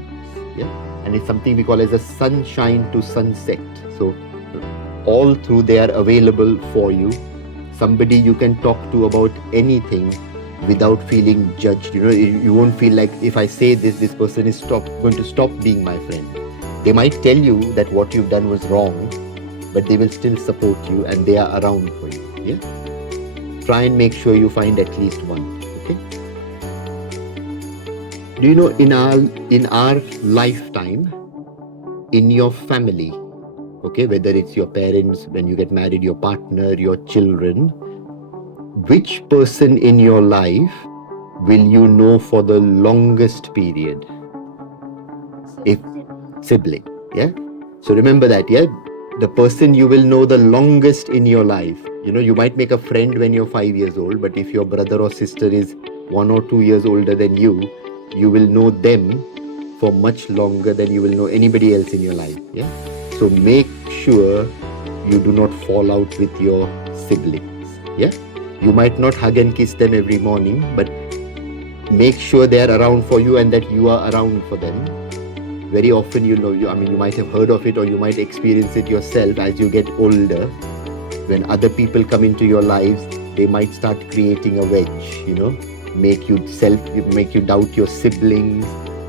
Yeah? And it's something we call as a sunshine to sunset. So all through they are available for you. Somebody you can talk to about anything without feeling judged. You won't feel like, if I say this person is going to stop being my friend. They might tell you that what you've done was wrong, but they will still support you and they are around for you. Yeah? Try and make sure you find at least one. Okay? Do you know, in our lifetime, in your family, okay, whether it's your parents, when you get married, your partner, your children, which person in your life will you know for the longest period? If sibling, yeah? So remember that, yeah? The person you will know the longest in your life. You might make a friend when you're 5 years old, but if your brother or sister is 1 or 2 years older than you will know them for much longer than you will know anybody else in your life. Yeah. So make sure you do not fall out with your siblings. Yeah. You might not hug and kiss them every morning, but make sure they are around for you and that you are around for them. Very often, you might have heard of it or you might experience it yourself as you get older. When other people come into your lives, they might start creating a wedge, make you doubt your siblings,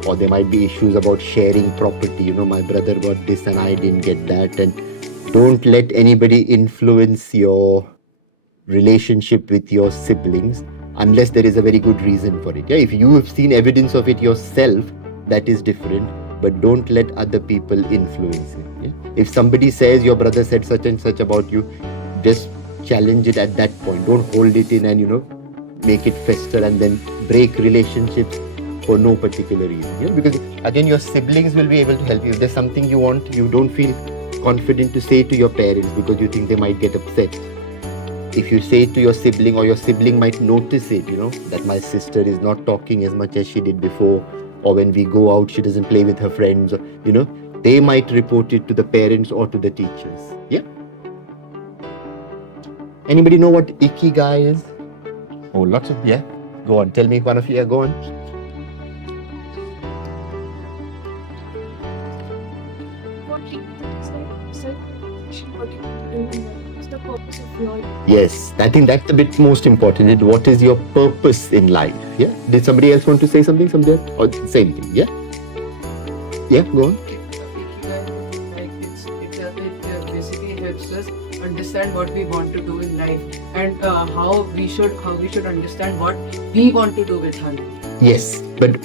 or there might be issues about sharing property. My brother got this and I didn't get that. And don't let anybody influence your relationship with your siblings unless there is a very good reason for it. Yeah, if you have seen evidence of it yourself, that is different, but don't let other people influence it. Yeah? If somebody says your brother said such and such about you, just challenge it at that point. Don't hold it in and make it fester and then break relationships for no particular reason. Yeah? Because again, your siblings will be able to help you. If there's something you want, you don't feel confident to say to your parents because you think they might get upset. If you say to your sibling, or your sibling might notice it, that my sister is not talking as much as she did before, or when we go out, she doesn't play with her friends, they might report it to the parents or to the teachers. Yeah. Anybody know what ikigai is? Oh, lots of, yeah. Go on, tell me one of you. Yeah, go on. What is like self-reflection, what you want to do in life? What's the purpose of your life? Yes, I think that's the bit most important. What is your purpose in life? Yeah. Did somebody else want to say something? Somebody else? Or same thing? Yeah. Yeah. Go on. It basically helps us understand what we want to do in life and how we should understand what we want to do with our life. Yes, but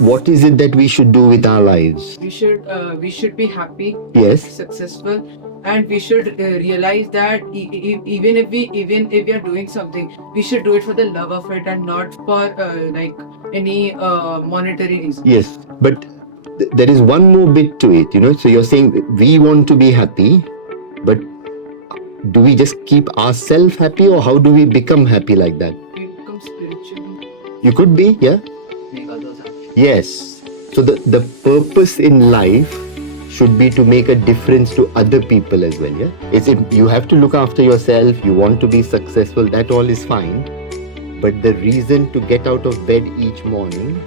what is it that we should do with our lives? We should be happy, Yes. successful, and we should realize that even if we are doing something, we should do it for the love of it and not for any monetary reason. Yes, but there is one more bit to it, So you're saying we want to be happy, but do we just keep ourselves happy, or how do we become happy like that? We become spiritually. You could be, yeah? Make others happy. Yes. So the purpose in life should be to make a difference to other people as well, yeah? You have to look after yourself, you want to be successful, that all is fine. But the reason to get out of bed each morning,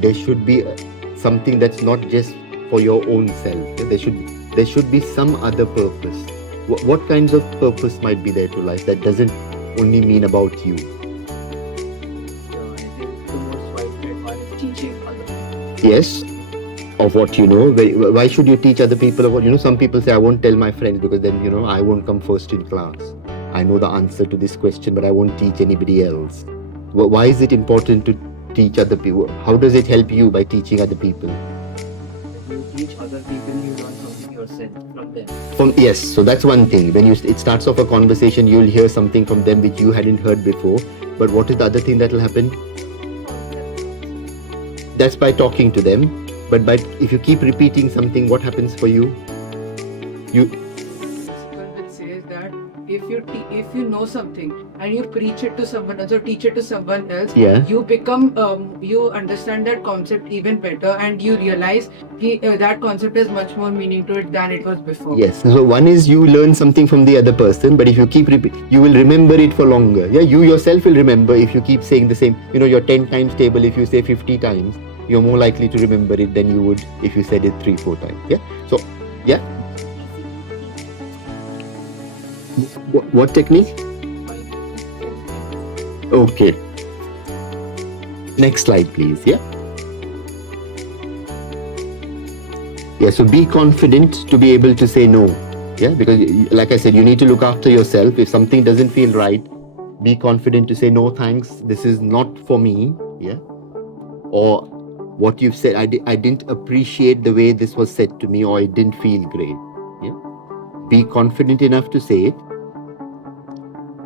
there should be something that's not just for your own self. Yeah? There should be some other purpose. What kinds of purpose might be there to life that doesn't only mean about you? So I think the most widespread one is teaching others. Yes, of what you know. Why should you teach other people about, some people say, I won't tell my friends because then, I won't come first in class. I know the answer to this question, but I won't teach anybody else. Why is it important to teach other people? How does it help you by teaching other people? If you teach other people, you learn something yourself from them. Yes, so that's one thing. When it starts off a conversation, you'll hear something from them which you hadn't heard before. But what is the other thing that will happen? That's by talking to them. But if you keep repeating something, what happens for you? Principle which says that if you know something and you preach it to someone else or teach it to someone else, Yeah. you become you understand that concept even better, and you realize that concept has much more meaning to it than it was before. Yes. So one is you learn something from the other person, but if you keep you will remember it for longer. Yeah. You yourself will remember if you keep saying the same. Your 10 times table. If you say 50 times, you're more likely to remember it than you would if you said it 3-4 times. Yeah. So yeah. What technique? Okay. Next slide, please. Yeah. Yeah. So be confident to be able to say no. Yeah. Because, like I said, you need to look after yourself. If something doesn't feel right, be confident to say no, thanks. This is not for me. Yeah. Or what you've said, I didn't appreciate the way this was said to me, or it didn't feel great. Yeah. Be confident enough to say it.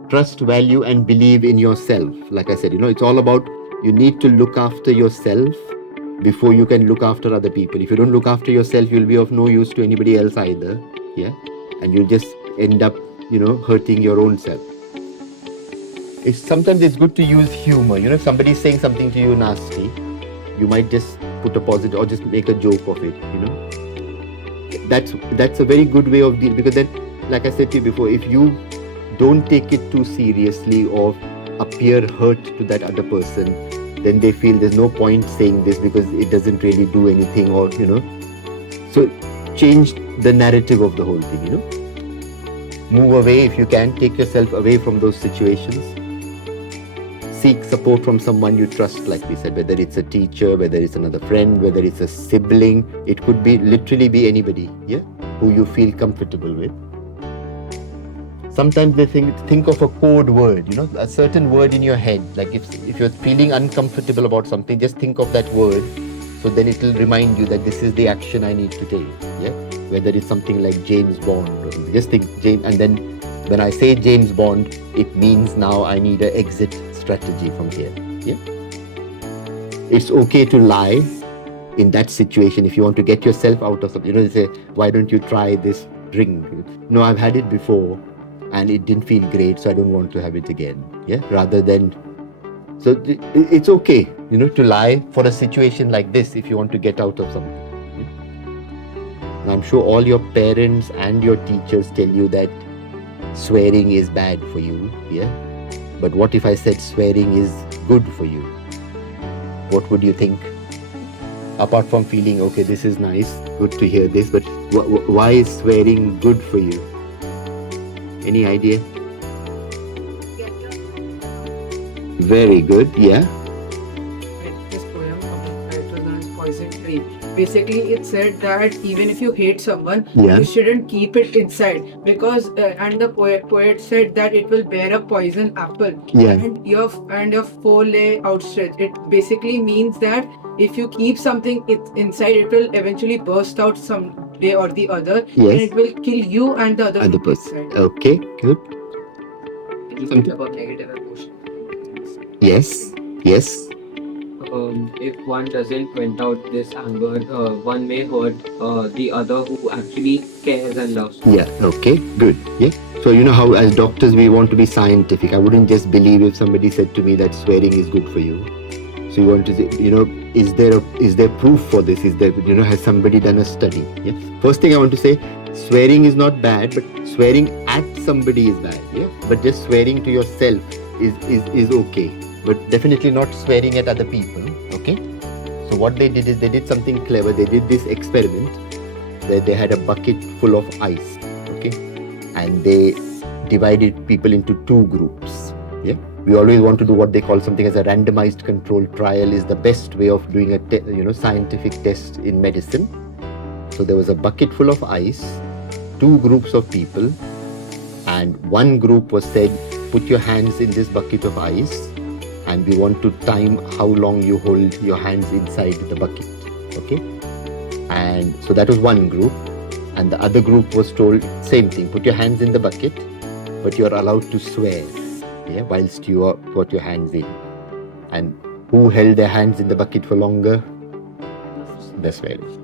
Trust, value, and believe in yourself. Like I said, it's all about you need to look after yourself before you can look after other people. If you don't look after yourself, you'll be of no use to anybody else either. Yeah. And you'll just end up, hurting your own self. Sometimes it's good to use humor. If somebody's saying something to you nasty, you might just put a positive or just make a joke of it. That's a very good way of dealing, because then, like I said to you before, if you don't take it too seriously or appear hurt to that other person, then they feel there's no point saying this because it doesn't really do anything, or so change the narrative of the whole thing. Move away if you can. Take yourself away from those situations. Seek support from someone you trust, like we said, whether it's a teacher, whether it's another friend, whether it's a sibling. It could be literally be anybody, yeah, who you feel comfortable with. Sometimes they think of a code word, a certain word in your head. Like if you're feeling uncomfortable about something, just think of that word. So then it will remind you that this is the action I need to take. Yeah. Whether it's something like James Bond, or just think James, and then when I say James Bond, it means now I need an exit strategy from here. Yeah. It's okay to lie in that situation if you want to get yourself out of something. You say, why don't you try this drink? No, I've had it before and it didn't feel great, so I don't want to have it again. Yeah. Rather than, so it's okay, to lie for a situation like this if you want to get out of something. Yeah? And I'm sure all your parents and your teachers tell you that swearing is bad for you. Yeah. But what if I said swearing is good for you? What would you think? Apart from feeling, okay, this is nice, good to hear this, but why is swearing good for you? Any idea? Very good, yeah. This poem it was known as Poison Tree. Basically, it said that even if you hate someone, Yeah. you shouldn't keep it inside, because and the poet said that it will bear a poison apple. Yeah. And your foe lay outstretched. It basically means that if you keep something inside, it will eventually burst out some day or the other, Yes. and it will kill you and the other And the person person. inside. Okay, good. It is about negative emotions. Yes, yes. if one doesn't vent out this anger, one may hurt the other who actually cares and loves. Yeah, okay, good. Yeah. So, you know how as doctors we want to be scientific. I wouldn't just believe if somebody said to me that swearing is good for you. So you want to say, is there proof for this? Is there, has somebody done a study? Yeah. First thing I want to say, swearing is not bad, but swearing at somebody is bad. Yeah. But just swearing to yourself is okay. But definitely not swearing at other people. Okay. So what they did is they did something clever. They did this experiment where they had a bucket full of ice. Okay. And they divided people into two groups. Yeah. We always want to do what they call something as a randomized controlled trial is the best way of doing a scientific test in medicine. So there was a bucket full of ice, two groups of people, and one group was said, put your hands in this bucket of ice, and we want to time how long you hold your hands inside the bucket. Okay. And so that was one group. And the other group was told same thing, put your hands in the bucket, but you're allowed to swear, whilst you are got your hands in. And who held their hands in the bucket for longer? The swearing.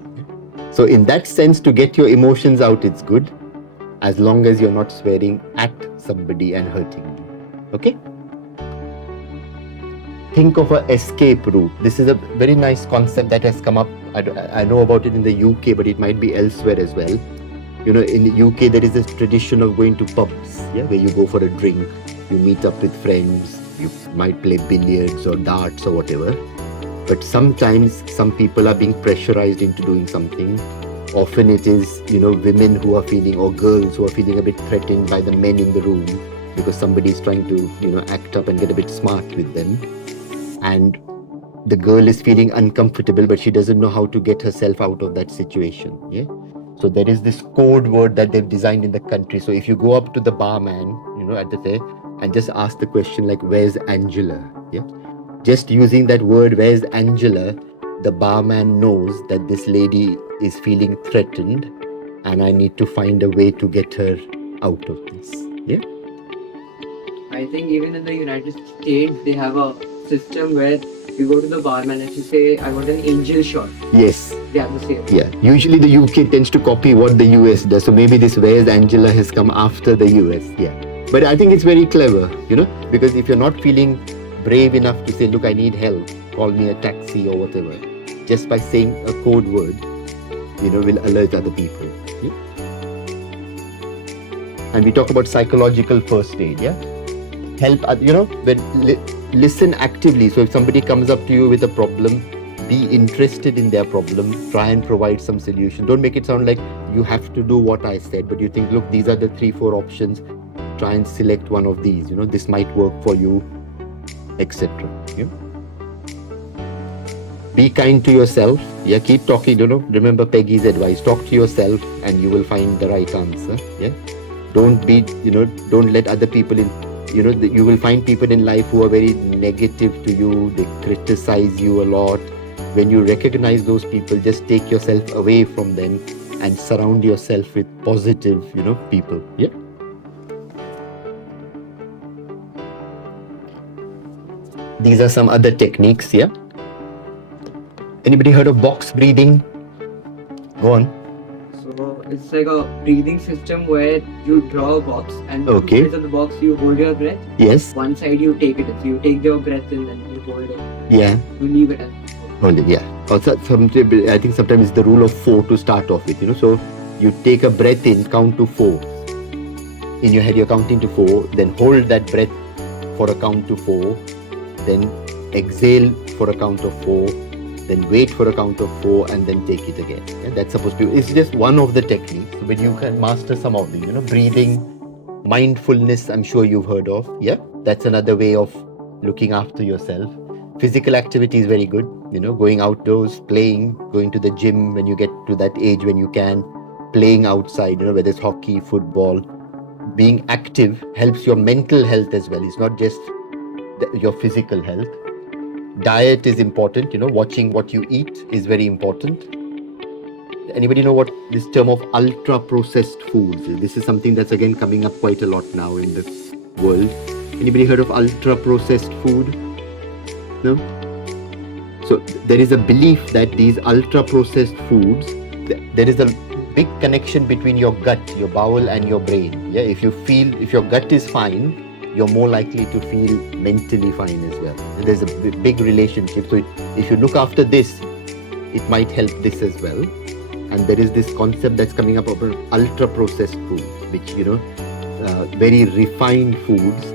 So in that sense, to get your emotions out, it's good, as long as you're not swearing at somebody and hurting them. Okay? Think of an escape route. This is a very nice concept that has come up. I know about it in the UK, but it might be elsewhere as well. In the UK, there is this tradition of going to pubs, where you go for a drink, you meet up with friends, you might play billiards or darts or whatever. But sometimes some people are being pressurized into doing something. Often it is, women who are feeling, or girls who are feeling a bit threatened by the men in the room because somebody is trying to, act up and get a bit smart with them. And the girl is feeling uncomfortable, but she doesn't know how to get herself out of that situation. Yeah. So there is this code word that they've designed in the country. So if you go up to the barman, at the day, and just ask the question like, where's Angela? Yeah. Just using that word, where's Angela, the barman knows that this lady is feeling threatened and I need to find a way to get her out of this. Yeah. I think even in the United States, they have a system where you go to the barman and you say, I want an angel shot. Yes. They have the same. Yeah. Usually the UK tends to copy what the US does. So maybe this where's Angela has come after the US. Yeah. But I think it's very clever, because if you're not feeling brave enough to say, look, I need help, call me a taxi or whatever, just by saying a code word, will alert other people. Yeah? And we talk about psychological first aid, help, listen actively. So if somebody comes up to you with a problem, be interested in their problem, try and provide some solution. Don't make it sound like you have to do what I said, but you think, look, these are the 3-4 options. Try and select one of these, this might work for you, etc. Be kind to yourself. Keep talking, remember Peggy's advice, talk to yourself and you will find the right answer. Don't let other people in, you will find people in life who are very negative to you, they criticize you a lot. When you recognize those people, just take yourself away from them and surround yourself with positive, people. Yeah. These are some other techniques, Anybody heard of box breathing? Go on. So it's like a breathing system where you draw a box and inside of the box you hold your breath. Yes. One side you take it. So you take your breath in and you hold it. Yeah. You leave it. Hold it, Also, I think sometimes it's the rule of 4 to start off with, So you take a breath in, count to 4. In your head you're counting to 4, then hold that breath for a count to 4. Then exhale for a count of 4, then wait for a count of 4, and then take it again. That's supposed to be, it's just one of the techniques, but you can master some of them, breathing, mindfulness, I'm sure you've heard of. That's another way of looking after yourself. Physical activity is very good, going outdoors, playing, going to the gym when you get to that age when you can, playing outside, whether it's hockey, football. Being active helps your mental health as well. It's not just your physical health. Diet is important, watching what you eat is very important. Anybody know what this term of ultra processed foods is? This is something that's again coming up quite a lot now in the world. Anybody heard of ultra processed food? No? So there is a belief that these ultra processed foods, there is a big connection between your gut, your bowel and your brain. Yeah, if your gut is fine, you're more likely to feel mentally fine as well. And there's a big relationship. So if you look after this, it might help this as well. And there is this concept that's coming up about ultra processed foods, which, very refined foods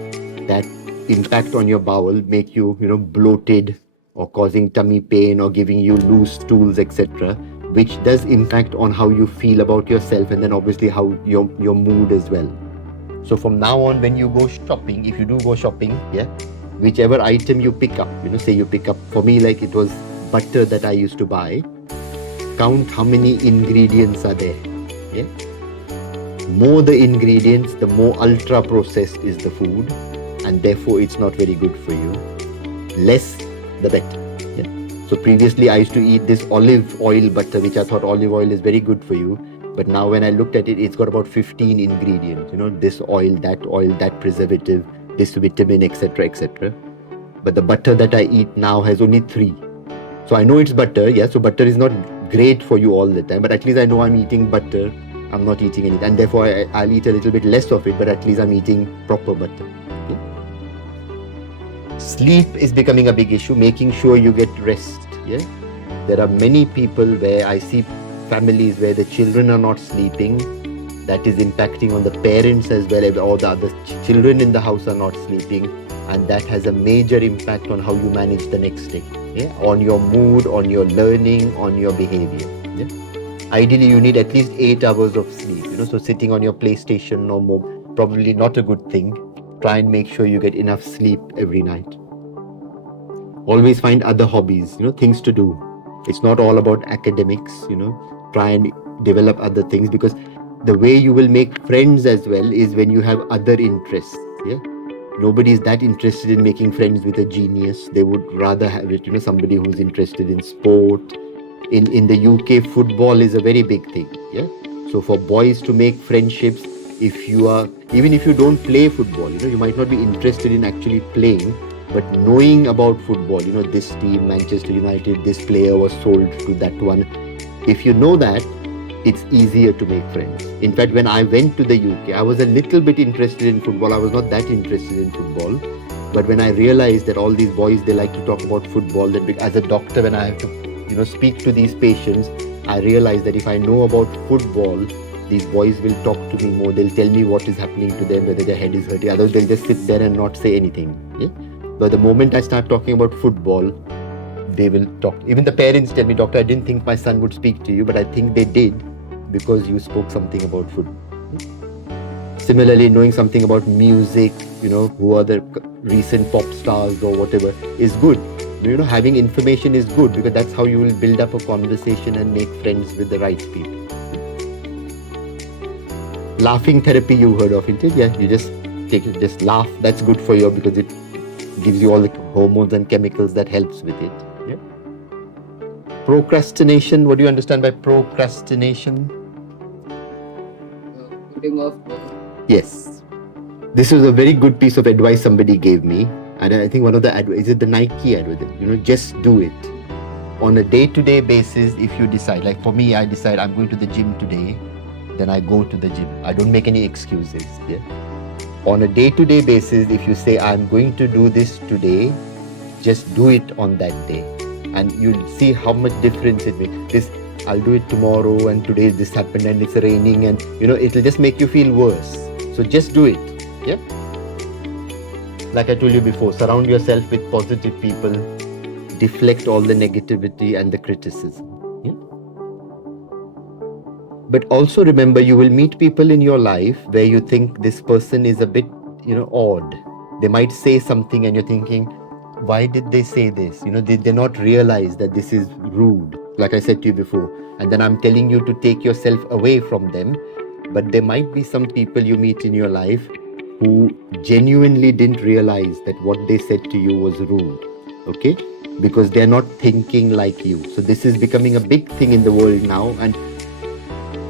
that impact on your bowel, make you, bloated or causing tummy pain or giving you loose stools, etc., which does impact on how you feel about yourself and then obviously how your mood as well. So from now on, when you go shopping, if you do go shopping, yeah, whichever item you pick up, say you pick up, for me, like it was butter that I used to buy, count how many ingredients are there. Yeah. More the ingredients, the more ultra processed is the food, and therefore it's not very good for you. Less, the better. Yeah. So previously I used to eat this olive oil butter, which I thought olive oil is very good for you. But now when I looked at it, it's got about 15 ingredients, this oil, that preservative, this vitamin, etc., etc. But the butter that I eat now has only 3. So I know it's butter, yeah, so butter is not great for you all the time, but at least I know I'm eating butter, I'm not eating anything, and therefore I'll eat a little bit less of it, but at least I'm eating proper butter. Okay? Sleep is becoming a big issue, making sure you get rest. Yeah, there are many people where I see families where the children are not sleeping, that is impacting on the parents as well, or the other children in the house are not sleeping, and that has a major impact on how you manage the next day, yeah? On your mood, on your learning, on your behavior. Yeah? Ideally, you need at least 8 hours of sleep. So sitting on your PlayStation or more, probably not a good thing. Try and make sure you get enough sleep every night. Always find other hobbies, things to do. It's not all about academics, try and develop other things, because the way you will make friends as well is when you have other interests. Yeah, nobody is that interested in making friends with a genius. They would rather have it, somebody who's interested in sport. In the UK, football is a very big thing. Yeah, so for boys to make friendships, even if you don't play football, you might not be interested in actually playing, but knowing about football, this team, Manchester United, this player was sold to that one. If you know that, it's easier to make friends. In fact, when I went to the UK, I was a little bit interested in football. I was not that interested in football. But when I realized that all these boys, they like to talk about football, that as a doctor, when I have to, speak to these patients, I realized that if I know about football, these boys will talk to me more. They'll tell me what is happening to them, whether their head is hurting. Otherwise, they'll just sit there and not say anything. Yeah? But the moment I start talking about football, they will talk. Even the parents tell me, doctor, I didn't think my son would speak to you, but I think they did because you spoke something about football. Similarly, knowing something about music, who are the recent pop stars or whatever, is good. Having information is good because that's how you will build up a conversation and make friends with the right people. Laughing therapy, you heard of it, yeah? You just laugh. That's good for you because it gives you all the hormones and chemicals that helps with it. Yeah? Procrastination, what do you understand by procrastination? Putting off. Yes. This was a very good piece of advice somebody gave me. And I think one of the is it the Nike advert? Just do it. On a day-to-day basis, if you decide, like for me, I decide I'm going to the gym today, then I go to the gym. I don't make any excuses. Yeah? On a day-to-day basis, if you say, I'm going to do this today, just do it on that day. And you'll see how much difference it makes. I'll do it tomorrow, and today this happened and it's raining, and it'll just make you feel worse. So just do it. Yeah. Like I told you before, surround yourself with positive people, deflect all the negativity and the criticism. Yeah? But also remember, you will meet people in your life where you think this person is a bit, odd. They might say something and you're thinking, why did they say this? Did they not realize that this is rude? Like I said to you before. And then I'm telling you to take yourself away from them. But there might be some people you meet in your life who genuinely didn't realize that what they said to you was rude. Okay? Because they're not thinking like you. So this is becoming a big thing in the world now. And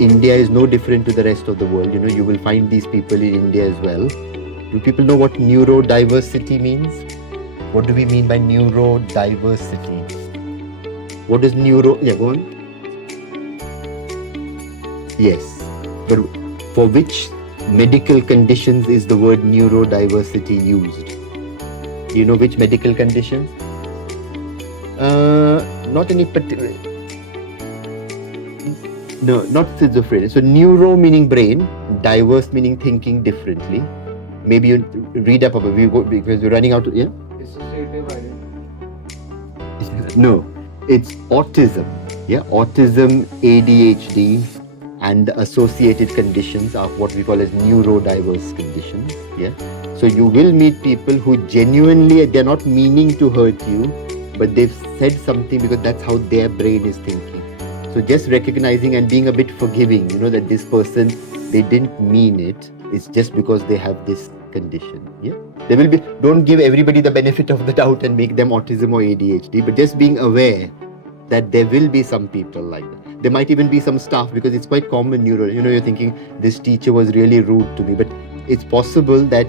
India is no different to the rest of the world. You will find these people in India as well. Do people know what neurodiversity means? What do we mean by neurodiversity? What is neuro? Yeah, go on. Yes, but for which medical conditions is the word neurodiversity used? Do you know which medical conditions? Not any particular. No, not schizophrenia. So neuro meaning brain, diverse meaning thinking differently. Maybe you read up about it because we're running out of, yeah? Dissociative identity. No, it's autism. Yeah, autism, ADHD, and the associated conditions are what we call as neurodiverse conditions. Yeah. So you will meet people who genuinely, they're not meaning to hurt you, but they've said something because that's how their brain is thinking. So just recognizing and being a bit forgiving, that this person, they didn't mean it. It's just because they have this condition. Yeah. There will be, don't give everybody the benefit of the doubt and make them autism or ADHD, but just being aware that there will be some people like that. There might even be some staff, because it's quite common you're thinking this teacher was really rude to me, but it's possible that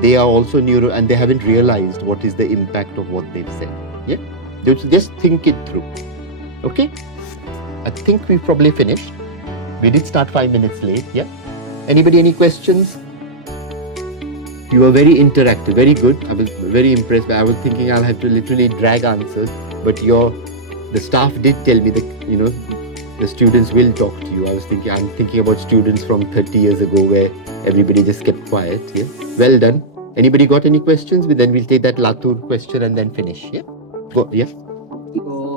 they are also neuro and they haven't realized what is the impact of what they've said. Yeah, just think it through. Okay, I think we've probably finished. We did start 5 minutes late. Yeah, anybody any questions? You were very interactive, very good. I was very impressed. I was thinking I'll have to literally drag answers, but the staff did tell me that the students will talk to you. I'm thinking about students from 30 years ago where everybody just kept quiet. Yeah, well done. Anybody got any questions? Then we'll take that Latur question and then finish. Yeah, go. Yeah.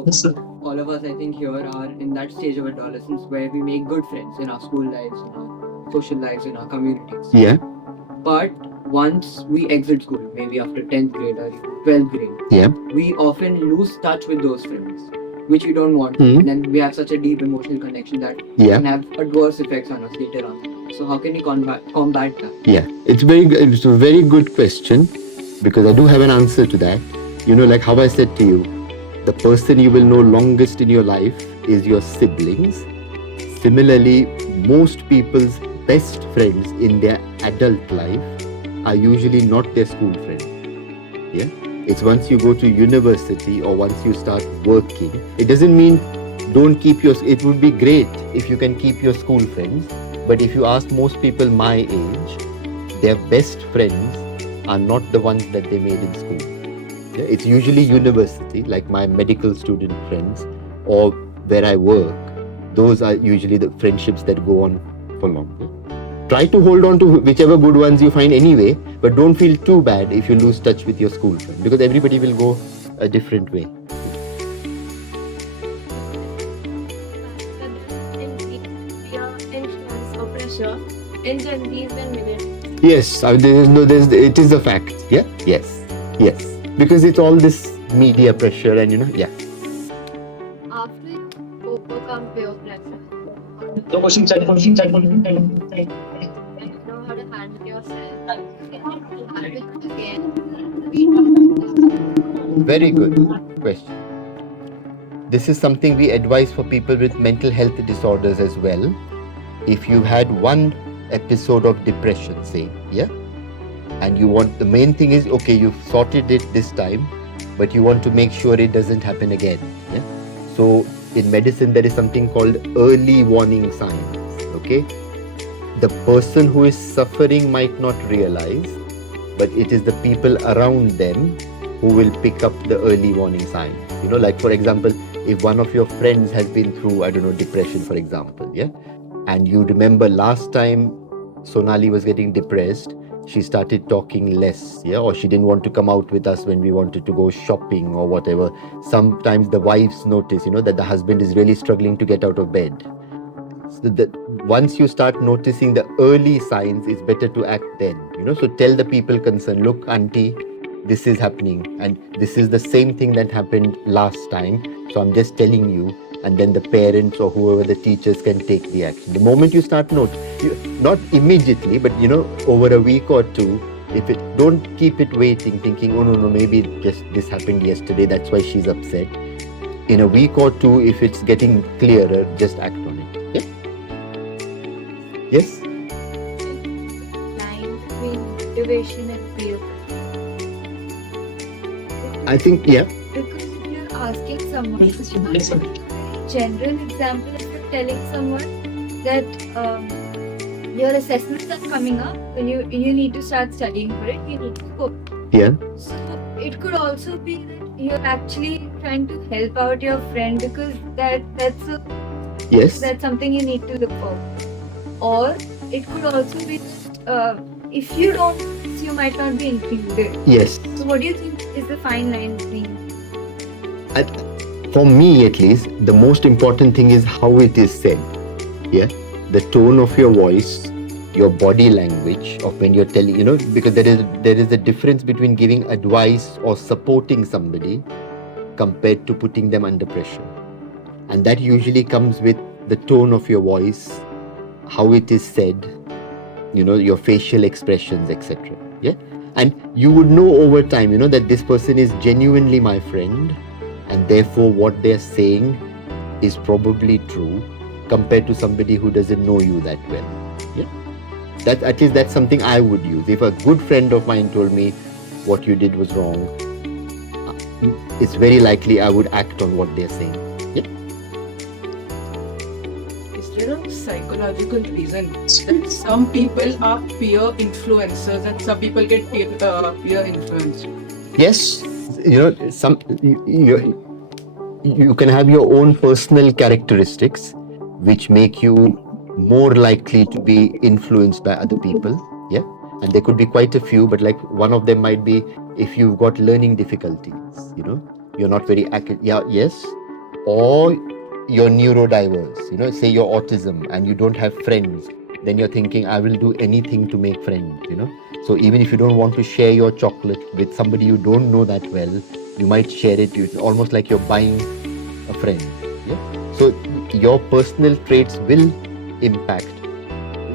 So, all of us, I think, here are in that stage of adolescence where we make good friends in our school lives, in our social lives, in our communities. Yeah. But once we exit school, maybe after 10th grade or 12th grade, Yeah. we often lose touch with those friends, which we don't want. Mhm. And then we have such a deep emotional connection that can have adverse effects on us later on. So how can we combat that? Yeah, it's a very good question, because I do have an answer to that. Like how I said to you, the person you will know longest in your life is your siblings. Similarly, most people's best friends in their adult life are usually not their school friends. Yeah, it's once you go to university or once you start working. It doesn't mean don't keep it would be great if you can keep your school friends, but if you ask most people my age, their best friends are not the ones that they made in school. Yeah, it's usually university, like my medical student friends or where I work. Those are usually the friendships that go on for long. Try to hold on to whichever good ones you find anyway, but don't feel too bad if you lose touch with your school friend, because everybody will go a different way. Influence or pressure in Gen Zs and millennials. Yes, it is a fact. Yeah, yes, because it's all this media pressure and yeah. After you overcome peer pressure, The question you know how to handle yourself. It will happen again. Very good question. This is something we advise for people with mental health disorders as well. If you had one episode of depression, say, yeah, and the main thing is, okay, you've sorted it this time, but you want to make sure it doesn't happen again. Yeah. So in medicine, there is something called early warning signs. Okay. The person who is suffering might not realize, but it is the people around them who will pick up the early warning signs. Like for example, if one of your friends has been through, depression, for example, yeah, and you remember last time Sonali was getting depressed, she started talking less, yeah, or she didn't want to come out with us when we wanted to go shopping or whatever. Sometimes the wives notice, that the husband is really struggling to get out of bed. So that once you start noticing the early signs, it's better to act then. So tell the people concerned, look, auntie, this is happening, and this is the same thing that happened last time. So I'm just telling you, and then the parents or whoever the teachers can take the action. The moment you start not immediately, but over a week or two, don't keep it waiting, thinking, oh no, maybe just this happened yesterday, that's why she's upset. In a week or two, if it's getting clearer, just act on it. Yeah? Yes? Line between motivation and peer pressure. I think, yeah. Because if you're asking someone, general example, if you're telling someone that your assessments are coming up, you need to start studying for it, you need to go. Yeah. So it could also be that you're actually trying to help out your friend because Yes. that's something you need to look for. Or it could also be that if you don't, you might not be included. Yes. So what do you think is the fine line between? For me, at least, the most important thing is how it is said. Yeah, the tone of your voice, your body language of when you're telling, because there is a difference between giving advice or supporting somebody compared to putting them under pressure, and that usually comes with the tone of your voice, how it is said, your facial expressions, etc. Yeah, and you would know over time, that this person is genuinely my friend, and therefore what they're saying is probably true compared to somebody who doesn't know you that well. Yeah, that at least that's something I would use. If a good friend of mine told me what you did was wrong, it's very likely I would act on what they're saying. Yeah. Is there a psychological reason that some people are peer influencers and some people get peer influenced? Yes, you can have your own personal characteristics which make you more likely to be influenced by other people. Yeah, and there could be quite a few, but like one of them might be if you've got learning difficulties, you're not very yes, or you're neurodiverse, say you're autism and you don't have friends, then you're thinking I will do anything to make friends. So even if you don't want to share your chocolate with somebody you don't know that well, you might share it. It's almost like you're buying a friend. Yeah. So your personal traits will impact.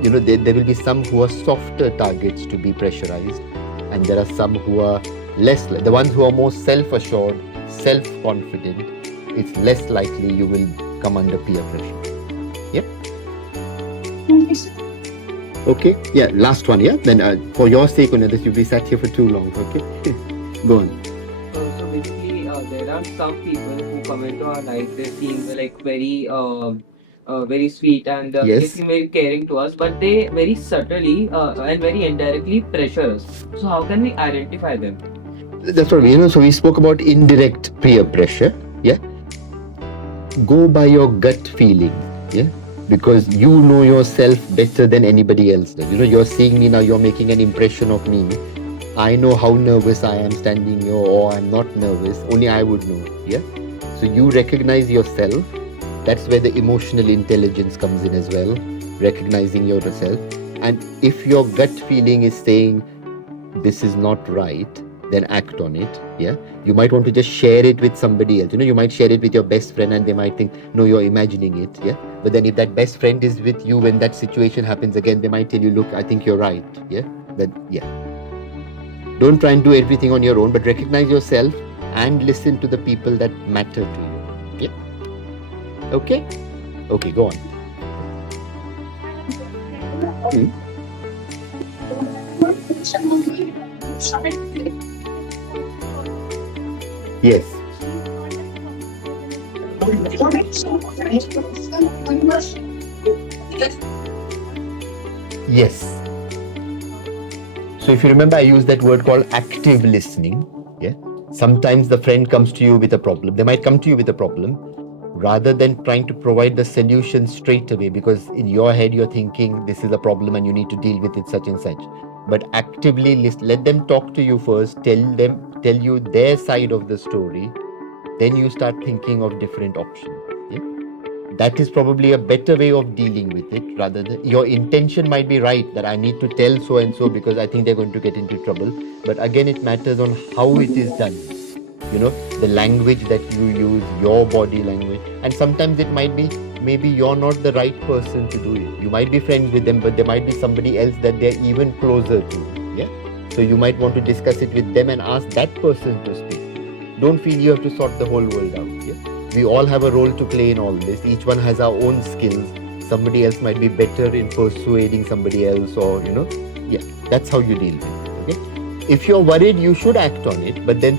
There will be some who are softer targets to be pressurized, and there are some who are less. The ones who are more self-assured, self-confident, it's less likely you will come under peer pressure. Yeah. Okay. Yeah. Last one. Yeah. Then for your sake, Unadis, you'll be sat here for too long. Okay. Go on. So basically, there are some people who come into our life. They seem like very sweet and Yes. they seem very caring to us, but they very subtly and very indirectly pressure us. So how can we identify them? That's what so we spoke about indirect peer pressure. Yeah. Go by your gut feeling. Yeah. Because you know yourself better than anybody else does. You're seeing me now, you're making an impression of me. I know how nervous I am standing here, or I'm not nervous. Only I would know. Yeah. So you recognize yourself. That's where the emotional intelligence comes in as well. Recognizing yourself. And if your gut feeling is saying this is not right, then act on it. Yeah. You might want to just share it with somebody else. You might share it with your best friend and they might think, no, you're imagining it. Yeah. But then if that best friend is with you when that situation happens again, they might tell you, look, I think you're right. Yeah. But yeah. Don't try and do everything on your own, but recognize yourself and listen to the people that matter to you. Yeah. Okay? Okay, go on. Yes. Yes. So if you remember, I used that word called active listening. Yeah. Sometimes the friend comes to you with a problem. They might come to you with a problem rather than trying to provide the solution straight away, because in your head you're thinking this is a problem and you need to deal with it such and such. But actively listen, let them talk to you first, tell you their side of the story. Then you start thinking of different options. Yeah? That is probably a better way of dealing with it, rather than your intention might be right that I need to tell so and so because I think they're going to get into trouble. But again, it matters on how it is done. The language that you use, your body language. And sometimes it might be, maybe you're not the right person to do it. You might be friends with them, but there might be somebody else that they're even closer to. Yeah. So you might want to discuss it with them and ask that person to speak. Don't feel you have to sort the whole world out. Yeah? We all have a role to play in all this. Each one has our own skills. Somebody else might be better in persuading somebody else, or yeah, that's how you deal with it. Okay? If you're worried, you should act on it, but then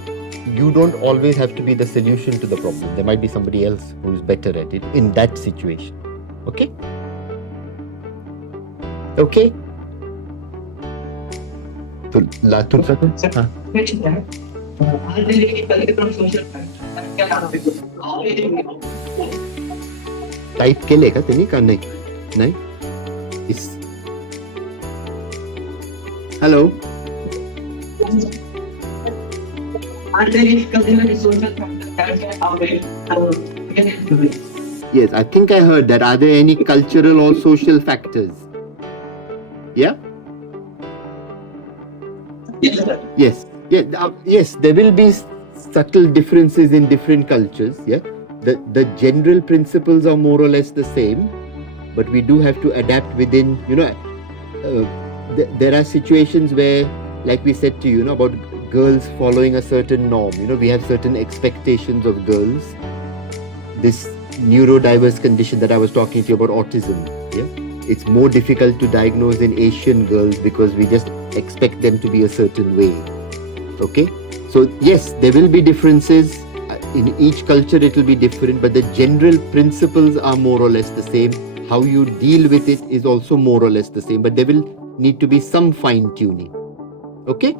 you don't always have to be the solution to the problem. There might be somebody else who is better at it in that situation. Okay? Okay? So, Latur sir? Haan. Type केले का त्यांनी का नाही नाही इस hello Yes, I think I heard that. Are there any cultural or social factors? Yeah? Yes. Yes, there will be subtle differences in different cultures. Yeah. The general principles are more or less the same, but we do have to adapt within, there are situations where, like we said to you, about girls following a certain norm. We have certain expectations of girls. This neurodiverse condition that I was talking to you about, autism, yeah, it's more difficult to diagnose in Asian girls because we just expect them to be a certain way. Okay, so yes, there will be differences. In each culture it will be different, but the general principles are more or less the same. How you deal with it is also more or less the same, but there will need to be some fine tuning. Okay?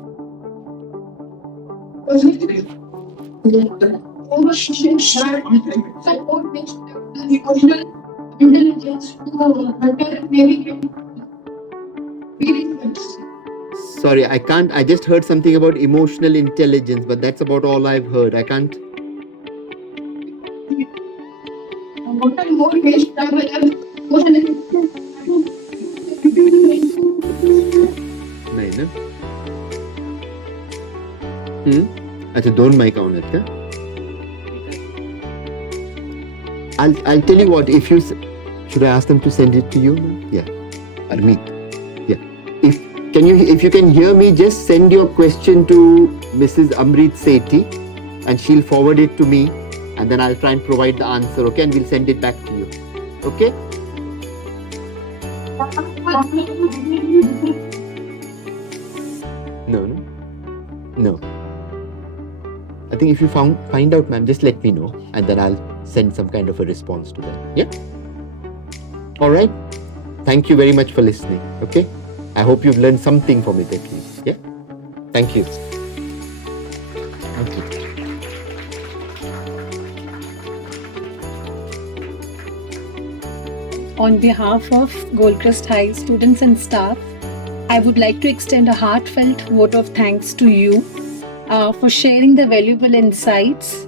Sorry, I can't. I just heard something about emotional intelligence, but that's about all I've heard. I can't. नाही ना अच्छा 2 mic on आहेत का I'll tell you what, if you should I ask them to send it to you? Yeah, Armit. Yeah, if you can hear me, just send your question to Mrs. Amrit Sethi and she'll forward it to me, and then I'll try and provide the answer. Okay, and we'll send it back to you. Okay? No. I think if you find out, ma'am, just let me know, and then I'll send some kind of a response to that. Yeah? All right? Thank you very much for listening. Okay? I hope you've learned something from it at least. Yeah? Thank you. Thank you. On behalf of Goldcrest High students and staff, I would like to extend a heartfelt vote of thanks to you for sharing the valuable insights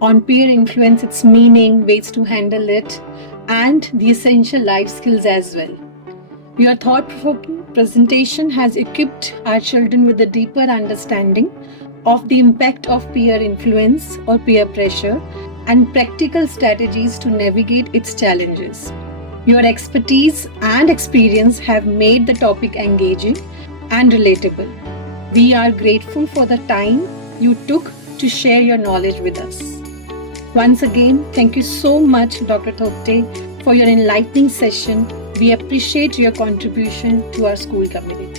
on peer influence, its meaning, ways to handle it, and the essential life skills as well. Your thought-provoking presentation has equipped our children with a deeper understanding of the impact of peer influence or peer pressure and practical strategies to navigate its challenges. Your expertise and experience have made the topic engaging and relatable. We are grateful for the time you took to share your knowledge with us. Once again, thank you so much, Dr. Thopte, for your enlightening session. We appreciate your contribution to our school community.